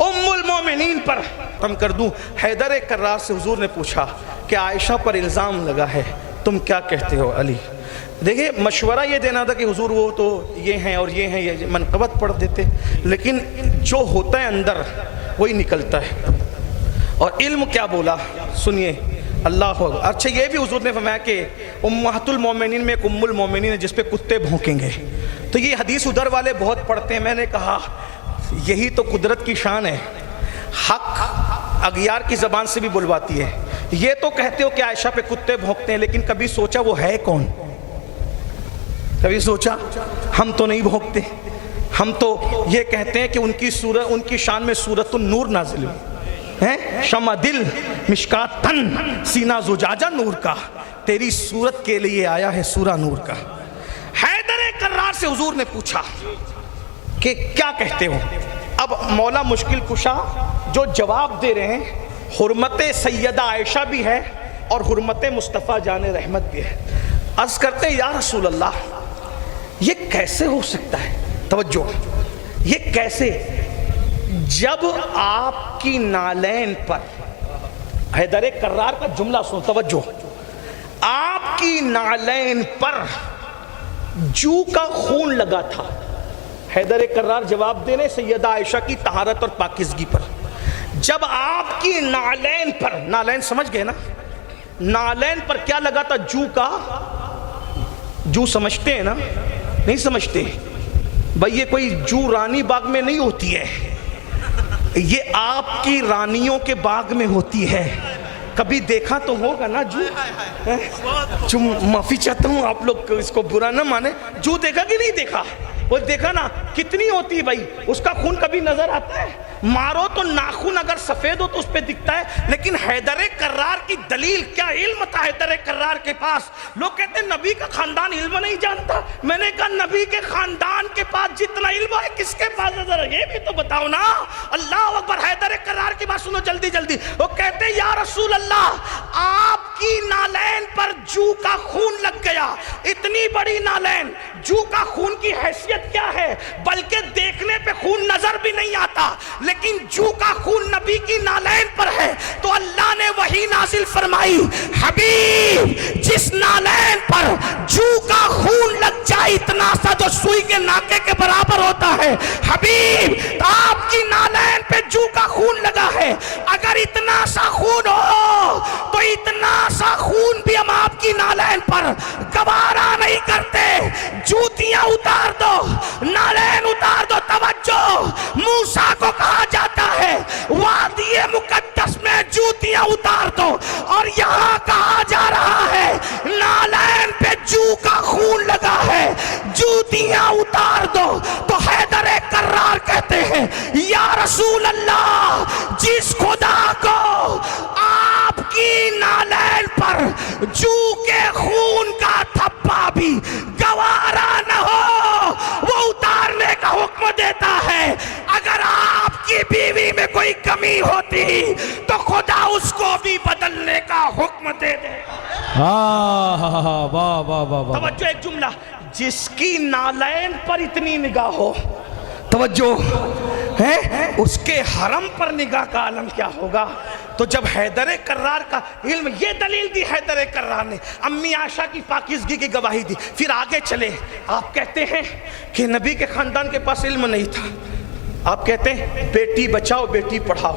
ام المومنین پر ختم کر دوں۔ حیدر کرار سے حضور نے پوچھا کہ عائشہ پر الزام لگا ہے، تم کیا کہتے ہو علی؟ دیکھیں مشورہ یہ دینا تھا کہ حضور وہ تو یہ ہیں اور یہ ہیں، یہ منقبت پڑھ دیتے، لیکن جو ہوتا ہے اندر وہی نکلتا ہے۔ اور علم کیا بولا سنیے، اللہ اکبر۔ اچھا یہ بھی حضور نے فرمایا کہ امہات المومنین میں ایک ام المومنین ہے جس پہ کتے بھونکیں گے، تو یہ حدیث ادھر والے بہت پڑھتے ہیں۔ میں نے کہا یہی تو قدرت کی شان ہے، حق اغیار کی زبان سے بھی بلواتی ہے۔ یہ تو کہتے ہو کہ عائشہ پہ کتے بھونکتے ہیں، لیکن کبھی سوچا وہ ہے کون؟ کبھی سوچا؟ ہم تو نہیں بھونکتے، ہم تو یہ کہتے ہیں کہ ان کی شان میں سورۃ النور نازل ہوئی، شمع دل مشکات تن، سینہ زجاجہ نور کا، تیری صورت کے لیے آیا ہے سورہ نور کا۔ حیدر کرار سے حضور نے پوچھا کہ کیا کہتے ہو؟ اب مولا مشکل کشا جو جواب دے رہے ہیں، حرمت سیدہ عائشہ بھی ہے اور حرمت مصطفیٰ جان رحمت بھی ہے۔ عرض کرتے ہیں یا رسول اللہ یہ کیسے ہو سکتا ہے؟ توجہ، یہ کیسے؟ جب آپ کی نالین پر، حیدر کرار کا جملہ سن، توجہ، آپ کی نالین پر جو کا خون لگا تھا۔ حیدر کرار جواب دینے سیدہ عائشہ کی طہارت اور پاکیزگی پر، جب آپ کی نالین پر، نالین سمجھ گئے نا، نالین پر کیا لگا تھا؟ جو کا، جو سمجھتے ہیں نا؟ نہیں سمجھتے بھائی، یہ کوئی جو رانی باغ میں نہیں ہوتی ہے، یہ آپ کی رانیوں کے باغ میں ہوتی ہے۔ کبھی دیکھا تو ہوگا نا جو معافی چاہتا ہوں آپ لوگ اس کو برا نہ مانے، جو دیکھا کہ نہیں دیکھا؟ وہ دیکھا نا کتنی ہوتی ہے بھائی، اس کا خون کبھی نظر آتا ہے؟ مارو تو ناخن اگر سفید ہو تو اس پہ دکھتا ہے، لیکن حیدر کرار کی دلیل کیا علم تھا حیدر کرار کے پاس؟ لوگ کہتے ہیں نبی کا خاندان علم نہیں جانتا، میں نے کہا نبی کے خاندان کے پاس جتنا علم ہے کس کے پاس نظر ہے؟ یہ بھی تو بتاؤ نا۔ اللہ اکبر، حیدر کرار کی بات سنو جلدی جلدی۔ وہ کہتے ہیں یا رسول اللہ آپ کی نالین پر جو کا خون لگ گیا، اتنی بڑی نالین، جو کا خون کی حیثیت کیا ہے؟ بلکہ دیکھنے پہ خون نظر بھی نہیں آتا، لیکن جو کا خون نبی کی نالین پر ہے، تو اللہ نے وحی نازل فرمائی، حبیب جس نالین پر جو کا خون لگ جائے اتنا سا جو سوئی کے ناکے کے برابر ہوتا ہے، حبیب آپ کی نالین پہ جو کا خون لگا ہے، اگر اتنا سا خون ہو تو اتنا سا خون بھی ہم آپ کی نالین پر گوارا نہیں کرتے۔ جوتیاں اتار دو، نالین اتار دو۔ توجہ، موسیٰ کو کہا جاتا ہے وادی مقدس میں جوتیاں اتار دو، اور یہاں کہا جا رہا ہے نالین جو کا خون لگا ہے، جوتیاں اتار دو۔ تو حیدر کرار کہتے ہیں یا رسول اللہ، جس خدا کو آپ کی نالین پر جو کے خون کا تھپا بھی گوارا نہ ہو، وہ اتارنے کا حکم دیتا ہے۔ اگر آپ کی بیوی میں کوئی کمی ہوتی تو خدا اس کو بھی بدلنے کا حکم دے دے۔ واہ واہ واہ واہ۔ توجہ ایک جملہ، جس کی نالین پر اتنی نگاہ ہو، توجہ ہے، اس کے حرم پر نگاہ کا عالم کیا ہوگا۔ تو جب حیدر کرار کا علم، یہ دلیل دی حیدر کرار نے، امی عائشہ کی پاکیزگی کی گواہی دی۔ پھر آگے چلے، آپ کہتے ہیں کہ نبی کے خاندان کے پاس علم نہیں تھا۔ آپ کہتے ہیں بیٹی بچاؤ بیٹی پڑھاؤ۔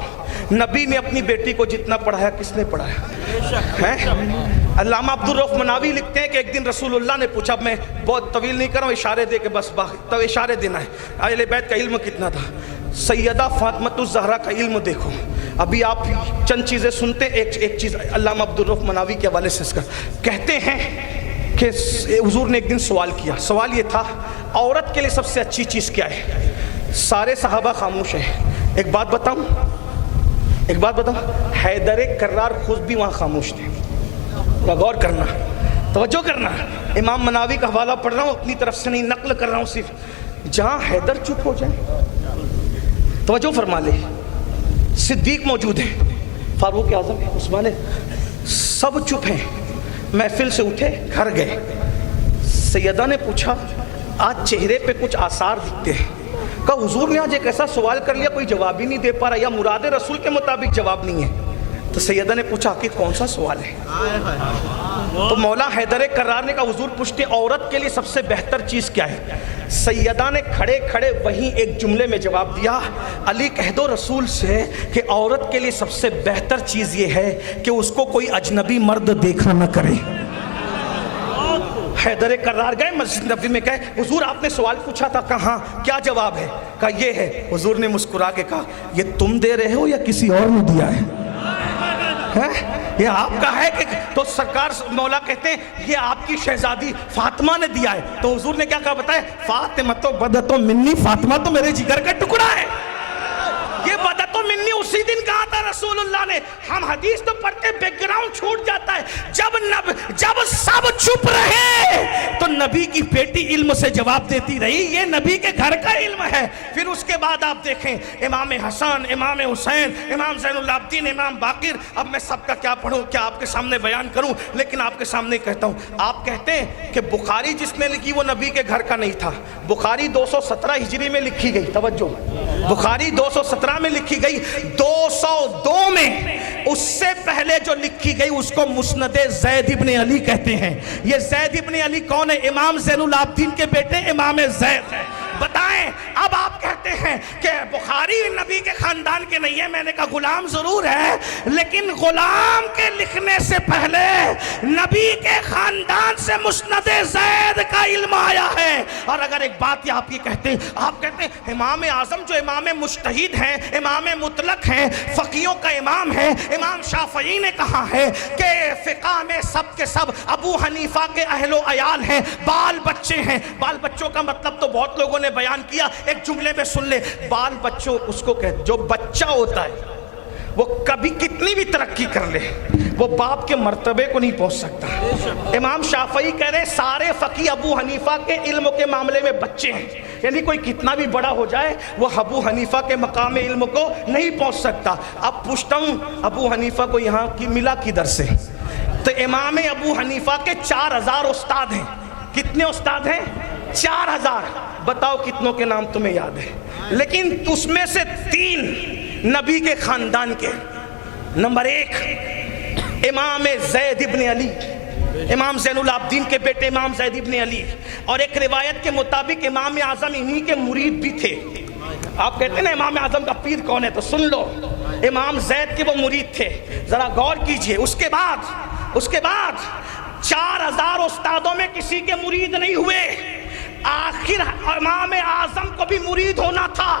نبی نے اپنی بیٹی کو جتنا پڑھایا کس نے پڑھایا ہے؟ علامہ عبدالرؤف مناوی لکھتے ہیں کہ ایک دن رسول اللہ نے پوچھا، میں بہت طویل نہیں کر رہا ہوں، اشارے دے کے بس تو اشارے دینا ہے، اہل بیت کا علم کتنا تھا۔ سیدہ فاطمۃ الزہرا کا علم دیکھو، ابھی آپ چند چیزیں سنتے ہیں، ایک چیز علامہ عبدالرؤف مناوی کے حوالے سے اس کا کہتے ہیں کہ حضور نے ایک دن سوال کیا۔ سوال یہ تھا، عورت کے لیے سب سے اچھی چیز کیا ہے؟ سارے صحابہ خاموش ہیں۔ ایک بات بتاؤں، حیدر کرار خود بھی وہاں خاموش تھے۔ غور کرنا، توجہ کرنا، امام مناوی کا حوالہ پڑھ رہا ہوں، اپنی طرف سے نہیں نقل کر رہا ہوں، صرف جہاں حیدر چپ ہو جائے، توجہ فرما لے، صدیق موجود ہیں، فاروق اعظم ہے، عثمان ہے، سب چپ ہیں، محفل سے اٹھے گھر گئے۔ سیدہ نے پوچھا، آج چہرے پہ کچھ آثار دکھتے ہیں۔ کہا حضور نے آج ایک ایسا سوال کر لیا کوئی جواب ہی نہیں دے پا رہا، یا مراد رسول کے مطابق جواب نہیں ہے۔ تو سیدہ نے پوچھا کہ کون سا سوال ہے؟ تو مولا حیدر کرار نے کہا حضور پوچھتے عورت کے لیے سب سے بہتر چیز کیا ہے؟ سیدہ نے کھڑے کھڑے وہیں ایک جملے میں جواب دیا، علی کہہ دو رسول سے کہ عورت کے لیے سب سے بہتر چیز یہ ہے کہ اس کو کوئی اجنبی مرد دیکھا نہ کرے۔ حیدر کرار گئے مسجد نبوی میں، کہے حضور آپ نے سوال پوچھا تھا، کہاں کیا جواب ہے؟ کہا یہ ہے۔ حضور نے مسکرا کے کہا یہ تم دے رہے ہو یا کسی اور نے دیا ہے؟ یہ آپ کا ہے کہ تو سرکار مولا کہتے ہیں یہ آپ کی شہزادی فاطمہ نے دیا ہے۔ تو حضور نے کیا کہا بتائے؟ فاطمہ تو بدتو منی، فاطمہ تو میرے جگر کا ٹکڑا ہے۔ یہ بدتو منی اسی دن کہا تھا رسول اللہ نے۔ ہم حدیث تو پڑھتے بیک گراؤنڈ چھوٹ جاتا ہے، جب سب چپ رہے تو نبی کی بیٹی علم سے جواب دیتی رہی، یہ نبی کے گھر کا علم ہے۔ پھر اس کے بعد آپ دیکھیں امام حسن، امام حسین، امام زین العابدین، امام باقر، اب میں سب کا کیا پڑھوں، کیا آپ کے سامنے بیان کروں، لیکن آپ کے سامنے کہتا ہوں۔ آپ کہتے ہیں کہ بخاری جس نے لکھی وہ نبی کے گھر کا نہیں تھا۔ بخاری 217 ہجری میں لکھی گئی، توجہ، بخاری 217 میں لکھی گئی، 202 میں اس سے پہلے جو لکھی گئی اس کو مسند زید ابن علی کہتے ہیں۔ یہ زید ابن علی کون ہے؟ امام زین العابدین کے بیٹے امام زید ہیں۔ بتائیں، اب آپ کہتے ہیں کہ بخاری نبی کے خاندان کے نہیں ہے۔ میں نے کہا غلام ضرور ہے، لیکن غلام کے لکھنے سے پہلے نبی کے خاندان سے مسند زید کا علم آیا ہے۔ اور اگر ایک بات یہ آپ یہ کہتے ہیں، آپ کہتے ہیں امام اعظم جو امام مجتہد ہیں، امام مطلق ہیں، فقیوں کا امام ہے، امام شافعی نے کہا ہے کہ فقہ میں سب کے سب ابو حنیفہ کے اہل و عیال ہیں، بال بچے ہیں۔ بال بچوں کا مطلب تو بہت لوگوں نے بیان کیا، ایک جملے میں سن لے، بال بچوں اس کو کہتے جو بچہ ہوتا ہے وہ کبھی کتنی بھی ترقی کر لے وہ باپ کے مرتبے کو نہیں پہنچ سکتا۔ امام شافعی کہہ رہے سارے فقی ابو حنیفہ کے علم کے معاملے میں بچے ہیں، یعنی کوئی کتنا بھی بڑا ہو جائے وہ ابو حنیفہ کے مقام علم کو نہیں پہنچ سکتا۔ اب پوچھتا ہوں ابو حنیفہ کو یہاں کی ملا کدھر سے؟ تو امام ابو حنیفہ کے 4000 استاد ہیں۔ کتنے استاد ہیں؟ 4000۔ بتاؤ کتنوں کے نام تمہیں یاد ہے؟ لیکن اس میں سے 3 نبی کے خاندان کے۔ نمبر 1 امام زید ابن علی، امام زین العابدین کے بیٹے امام زید ابن علی، اور ایک روایت کے مطابق امام اعظم انہی کے مرید بھی تھے۔ آپ کہتے ہیں نا امام اعظم کا پیر کون ہے، تو سن لو امام زید کے وہ مرید تھے، ذرا غور کیجئے۔ اس کے بعد 4000 استادوں میں کسی کے مرید نہیں ہوئے، آخر امام اعظم کو بھی مرید ہونا تھا،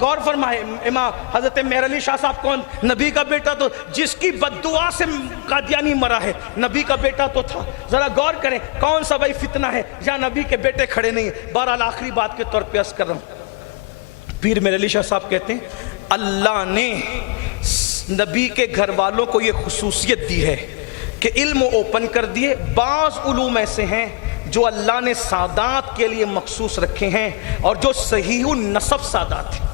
غور فرمائے امام حضرت مہر علی شاہ صاحب کون؟ نبی کا بیٹا، تو جس کی بد دعا سے قادیانی مرا ہے نبی کا بیٹا تو تھا. ذرا غور کریں کون سا بھائی فتنہ ہے جہاں نبی کے بیٹے کھڑے نہیں ہیں. بہرحال آخری بات کے طور پہ عرض کر رہا ہوں، پیر مہر علی شاہ صاحب کہتے ہیں اللہ نے نبی کے گھر والوں کو یہ خصوصیت دی ہے کہ علم اوپن کر دیے. بعض علوم ایسے ہیں جو اللہ نے سادات کے لیے مخصوص رکھے ہیں اور جو صحیح النسب سادات ہیں.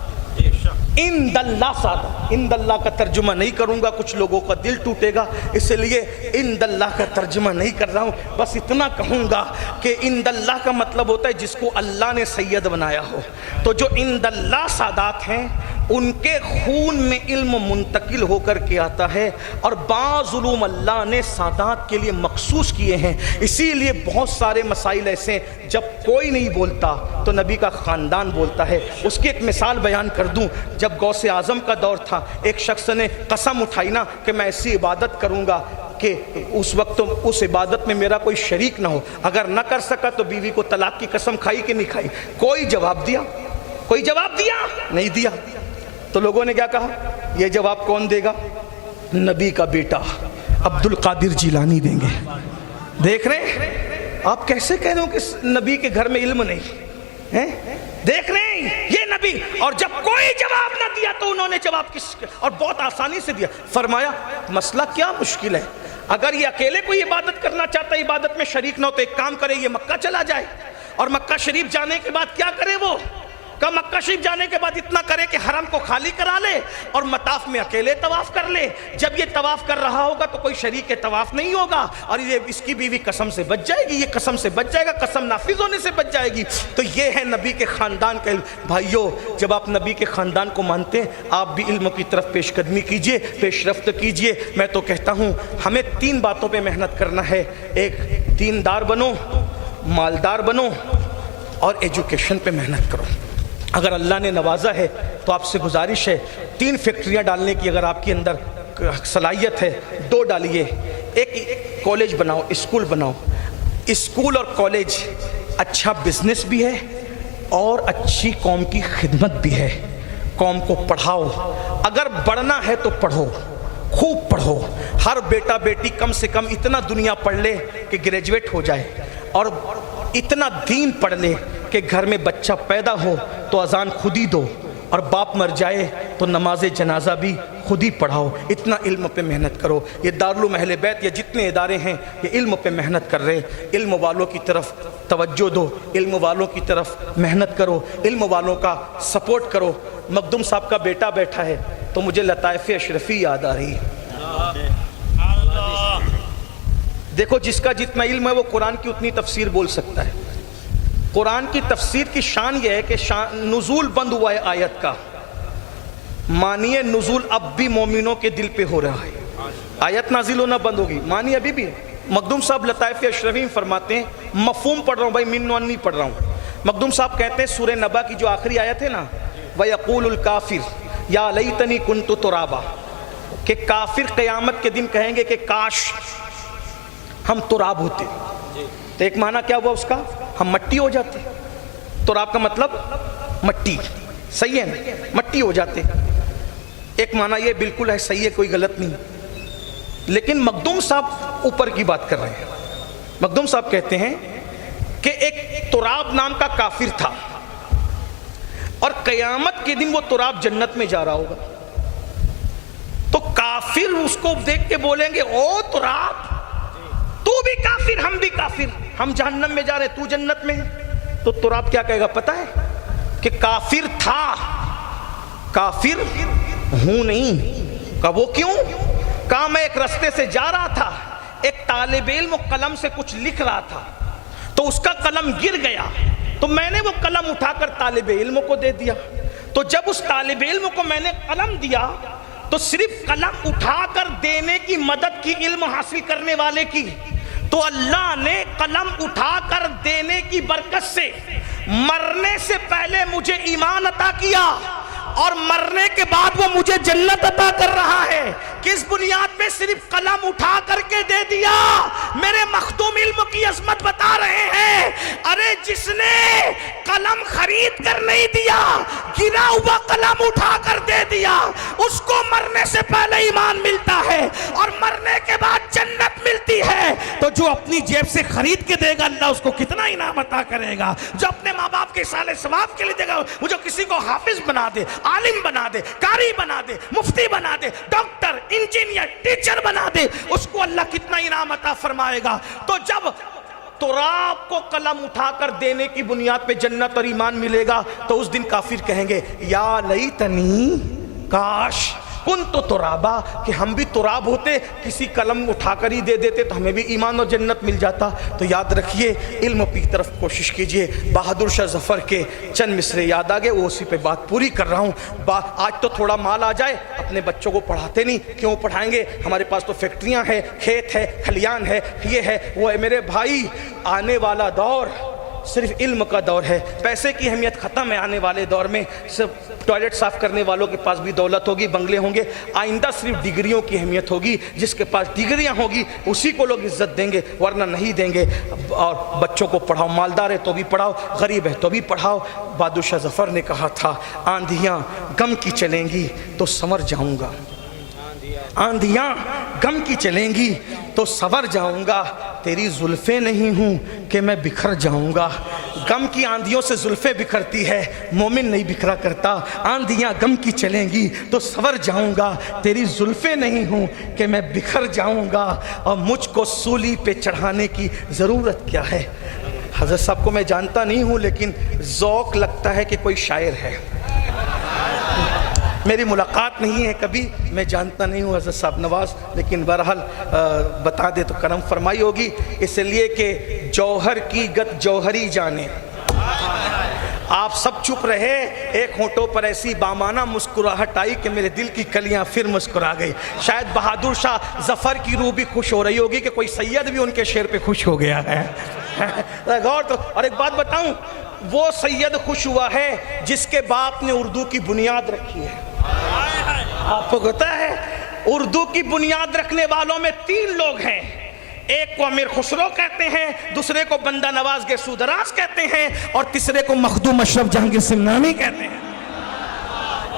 اند اللہ سادات، اند اللہ کا ترجمہ نہیں کروں گا، کچھ لوگوں کا دل ٹوٹے گا، اس لیے اند اللہ کا ترجمہ نہیں کر رہا ہوں. بس اتنا کہوں گا کہ اند اللہ کا مطلب ہوتا ہے جس کو اللہ نے سید بنایا ہو. تو جو اند اللہ سادات ہیں ان کے خون میں علم منتقل ہو کر کے آتا ہے، اور بعض علوم اللہ نے سادات کے لیے مخصوص کیے ہیں. اسی لیے بہت سارے مسائل ایسے ہیں جب کوئی نہیں بولتا تو نبی کا خاندان بولتا ہے. اس کی ایک مثال بیان کر دوں. جب غوث اعظم کا دور تھا، ایک شخص نے قسم اٹھائی نا کہ میں ایسی عبادت کروں گا کہ اس وقت اس عبادت میں میرا کوئی شریک نہ ہو. اگر نہ کر سکا تو بیوی کو طلاق کی قسم کھائی کہ نہیں کھائی؟ کوئی جواب دیا؟ کوئی جواب دیا؟ نہیں دیا. تو لوگوں نے کیا کہا؟ یہ جواب کون دے گا؟ نبی کا بیٹا عبد القادر جیلانی دیں گے. دیکھ رہے ہیں آپ کیسے کہہ رہے ہو کہ نبی کے گھر میں علم نہیں ہے؟ دیکھ رہے ہیں یہ نبی. اور جب کوئی جواب نہ دیا تو انہوں نے جواب اور بہت آسانی سے دیا. فرمایا مسئلہ کیا مشکل ہے، اگر یہ اکیلے کوئی عبادت کرنا چاہتا ہے، عبادت میں شریک نہ ہو، تو ایک کام کرے، یہ مکہ چلا جائے اور مکہ شریف جانے کے بعد کیا کرے؟ وہ کہ مکہ شریف جانے کے بعد اتنا کرے کہ حرم کو خالی کرا لے اور مطاف میں اکیلے طواف کر لے. جب یہ طواف کر رہا ہوگا تو کوئی شریک طواف نہیں ہوگا اور یہ اس کی بیوی قسم سے بچ جائے گی، یہ قسم سے بچ جائے گا، قسم نافذ ہونے سے بچ جائے گی. تو یہ ہے نبی کے خاندان کا علم. بھائیو جب آپ نبی کے خاندان کو مانتے ہیں آپ بھی علم کی طرف پیش قدمی کیجئے، پیش رفت کیجئے. میں تو کہتا ہوں ہمیں 3 باتوں پہ محنت کرنا ہے. ایک، دیندار بنو، مالدار بنو اور ایجوکیشن پہ محنت کرو. اگر اللہ نے نوازا ہے تو آپ سے گزارش ہے 3 فیکٹریاں ڈالنے کی اگر آپ کے اندر صلاحیت ہے 2 ڈالیے. ایک کالج بناؤ، اسکول بناؤ. اسکول اور کالج اچھا بزنس بھی ہے اور اچھی قوم کی خدمت بھی ہے. قوم کو پڑھاؤ، اگر بڑھنا ہے تو پڑھو، خوب پڑھو. ہر بیٹا بیٹی کم سے کم اتنا دنیا پڑھ لے کہ گریجویٹ ہو جائے اور اتنا دین پڑھ لے کہ گھر میں بچہ پیدا ہو تو اذان خود ہی دو اور باپ مر جائے تو نماز جنازہ بھی خود ہی پڑھاؤ. اتنا علم پہ محنت کرو. یہ دارالعلوم اہل بیت یا جتنے ادارے ہیں یہ علم پہ محنت کر رہے. علم والوں کی طرف توجہ دو، علم والوں کی طرف محنت کرو، علم والوں کا سپورٹ کرو. مخدوم صاحب کا بیٹا بیٹھا ہے تو مجھے لطائف اشرفی یاد آ رہی ہے. دیکھو جس کا جتنا علم ہے وہ قرآن کی اتنی تفسیر بول سکتا ہے. قرآن کی تفسیر کی شان یہ ہے کہ نزول بند ہوا ہے آیت کا، معنی نزول اب بھی مومنوں کے دل پہ ہو رہا ہے. آیت نازل ہونا بند ہوگی، معنی ابھی بھی ہے. مخدوم صاحب لطائف اشرفی فرماتے ہیں مفہوم پڑھ رہا ہوں بھائی، منوان نہیں پڑھ رہا ہوں. مخدوم صاحب کہتے ہیں سورہ نبا کی جو آخری آیت ہے نا، وَيَقُولُ الْكَافِرُ يَا لَيْتَنِي كُنْتُ تُرَابًا، کہ کافر قیامت کے دن کہیں گے کہ کاش ہم تراب ہوتے. تو ایک معنی کیا ہوا اس کا؟ ہم مٹی ہو جاتے. تراب کا مطلب مٹی، صحیح ہے نا، مٹی ہو جاتے. ایک معنی یہ بالکل ہے، صحیح ہے، کوئی غلط نہیں. لیکن مخدوم صاحب اوپر کی بات کر رہے ہیں. مخدوم صاحب کہتے ہیں کہ ایک تراب نام کا کافر تھا اور قیامت کے دن وہ تراب جنت میں جا رہا ہوگا تو کافر اس کو دیکھ کے بولیں گے او تراب تو بھی کافر، ہم بھی کافر، ہم جہنم میں جا رہے تو جنت میں. تو تراب کیا کہے گا پتہ ہے؟ کہ کافر تھا، کافر ہوں نہیں. کہ وہ کیوں؟ کہا میں ایک رستے سے جا رہا تھا، ایک طالب علم قلم سے کچھ لکھ رہا تھا تو اس کا قلم گر گیا تو میں نے وہ قلم اٹھا کر طالب علم کو دے دیا. تو جب اس طالب علم کو میں نے قلم دیا تو صرف قلم اٹھا کر دینے کی مدد کی علم حاصل کرنے والے کی، تو اللہ نے قلم اٹھا کر دینے کی برکت سے مرنے سے پہلے مجھے ایمان عطا کیا اور مرنے کے بعد وہ مجھے جنت عطا کر رہا ہے. کس بنیاد پہ؟ صرف قلم اٹھا کر کے دے دیا. میرے مخدوم علم کی عظمت بتا رہے ہیں. ارے جس نے قلم خرید کر نہیں دیا, گرا ہوا قلم اٹھا کر دے دیا, اس کو مرنے سے پہلے ایمان ملتا ہے اور مرنے کے بعد جنت ملتی ہے. تو جو اپنی جیب سے خرید کے دے گا, اللہ اس کو کتنا انعام عطا کرے گا. جو اپنے ماں باپ کے سال ثواب کے لیے دے گا, وہ جو کسی کو حافظ بنا دے, عالم بنا دے, قاری بنا دے, مفتی بنا دے, ڈاکٹر, انجینئر, ٹیچر بنا دے, اس کو اللہ کتنا انعام عطا فرمائے گا. تو جب تراب کو قلم اٹھا کر دینے کی بنیاد پہ جنت اور ایمان ملے گا, تو اس دن کافر کہیں گے یا لیتنی, کاش کنت ترابا, کہ ہم بھی تراب ہوتے, کسی قلم اٹھا کر ہی دے دیتے تو ہمیں بھی ایمان اور جنت مل جاتا. تو یاد رکھیے, علم کی طرف کوشش کیجئے. بہادر شاہ ظفر کے چند مصرے یاد آ گئے, وہ اسی پہ بات پوری کر رہا ہوں. آج تو تھوڑا مال آ جائے, اپنے بچوں کو پڑھاتے نہیں, کیوں پڑھائیں گے؟ ہمارے پاس تو فیکٹریاں ہیں, کھیت ہے, کھلیان ہے, یہ ہے, وہ ہے. میرے بھائی, آنے والا دور صرف علم کا دور ہے. پیسے کی اہمیت ختم ہے. آنے والے دور میں صرف ٹوائلٹ صاف کرنے والوں کے پاس بھی دولت ہوگی, بنگلے ہوں گے. آئندہ صرف ڈگریوں کی اہمیت ہوگی. جس کے پاس ڈگریاں ہوگی اسی کو لوگ عزت دیں گے, ورنہ نہیں دیں گے. اور بچوں کو پڑھاؤ, مالدار ہے تو بھی پڑھاؤ, غریب ہے تو بھی پڑھاؤ. بہادر شاہ ظفر نے کہا تھا, آندھیاں غم کی چلیں گی تو سنور جاؤں گا, آندھیاں غم کی چلیں گی تو سنور جاؤں گا. تیری زلفیں نہیں ہوں کہ میں بکھر جاؤں گا. غم کی آندھیوں سے زلفیں بکھرتی ہے, مومن نہیں بکھرا کرتا. آندھیاں غم کی چلیں گی تو سنور جاؤں گا, تیری زلفیں نہیں ہوں کہ میں بکھر جاؤں گا. اور مجھ کو سولی پہ چڑھانے کی ضرورت کیا ہے. حضرت صاحب کو میں جانتا نہیں ہوں, لیکن ذوق لگتا ہے کہ کوئی شاعر ہے. میری ملاقات نہیں ہے کبھی, میں جانتا نہیں ہوں حضرت صاحب نواز, لیکن بہرحال بتا دے تو کرم فرمائی ہوگی. اس لیے کہ جوہر کی گت جوہری جانے. آپ سب چپ رہے, ایک ہونٹوں پر ایسی بامانہ مسکراہٹ آئی کہ میرے دل کی کلیاں پھر مسکرا گئی. شاید بہادر شاہ ظفر کی روح بھی خوش ہو رہی ہوگی کہ کوئی سید بھی ان کے شعر پہ خوش ہو گیا ہے. غور تو. اور ایک بات بتاؤں, وہ سید خوش ہوا ہے جس کے باپ نے اردو کی بنیاد رکھی ہے. آپ کو پتہ ہے, اردو کی بنیاد رکھنے والوں میں 3 لوگ ہیں. ایک کو امیر خسرو کہتے ہیں, دوسرے کو بندہ نواز گیسو دراز کہتے ہیں, اور تیسرے کو مخدوم اشرف جہانگیر سمنانی کہتے ہیں.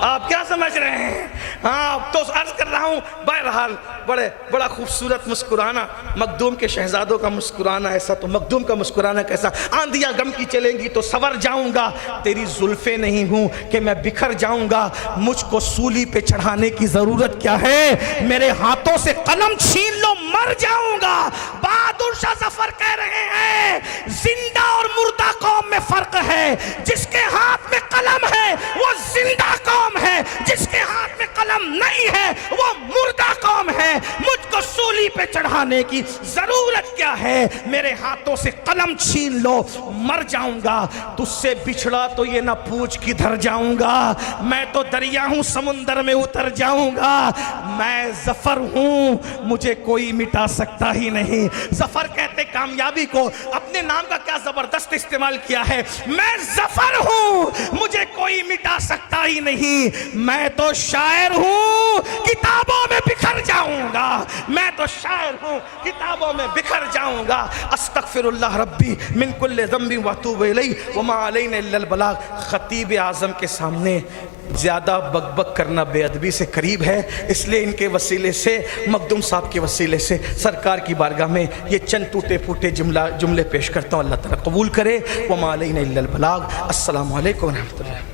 آپ کیا سمجھ رہے ہیں؟ ہاں, تو عرض کر رہا ہوں, بہرحال بڑا خوبصورت مسکرانا, مخدوم کے شہزادوں کا مسکرانا ایسا, تو مخدوم کا مسکرانا کیسا. آندھیاں غم کی چلیں گی تو سنور جاؤں گا, تیری زلفیں نہیں ہوں کہ میں بکھر جاؤں گا. مجھ کو سولی پہ چڑھانے کی ضرورت کیا ہے, میرے ہاتھوں سے قلم چھین لو مر جاؤں گا. بہادر شاہ ظفر کہہ رہے ہیں, زندہ اور مردہ قوم میں فرق ہے. جس کے ہاتھ میں قلم ہے وہ زندہ قوم ہے, جس کے ہاتھ میں قلم نہیں ہے وہ مردہ قوم ہے. مجھ کو سولی پہ چڑھانے کی ضرورت کیا ہے, میرے ہاتھوں سے قلم چھین لو مر جاؤں گا. تجھ سے بچھڑا تو یہ نہ پوچھ کدھر جاؤں گا, میں تو دریا ہوں سمندر میں اتر جاؤں گا. میں ظفر ہوں, مجھے کوئی مٹا سکتا ہی نہیں. ظفر کہتے کامیابی کو, اپنے نام کا کیا زبردست استعمال کیا ہے. میں ظفر ہوں, مجھے کوئی مٹا سکتا ہی نہیں. میں تو شاعر ہوں, کتابوں میں بکھر جاؤں گا. میں تو شاعر ہوں, کتابوں میں بکھر جاؤں گا. استغفر اللہ ربی من کل ذنب واتوب الیہ وما علینا الا البلاغ. خطیب اعظم کے سامنے زیادہ بک بک کرنا بے ادبی سے قریب ہے, اس لیے ان کے وسیلے سے, مخدوم صاحب کے وسیلے سے سرکار کی بارگاہ میں یہ چند ٹوٹے پھوٹے جملے پیش کرتا ہوں. اللہ تعالیٰ قبول کرے. وما علینا الا البلاغ. السلام علیکم ورحمۃ اللہ.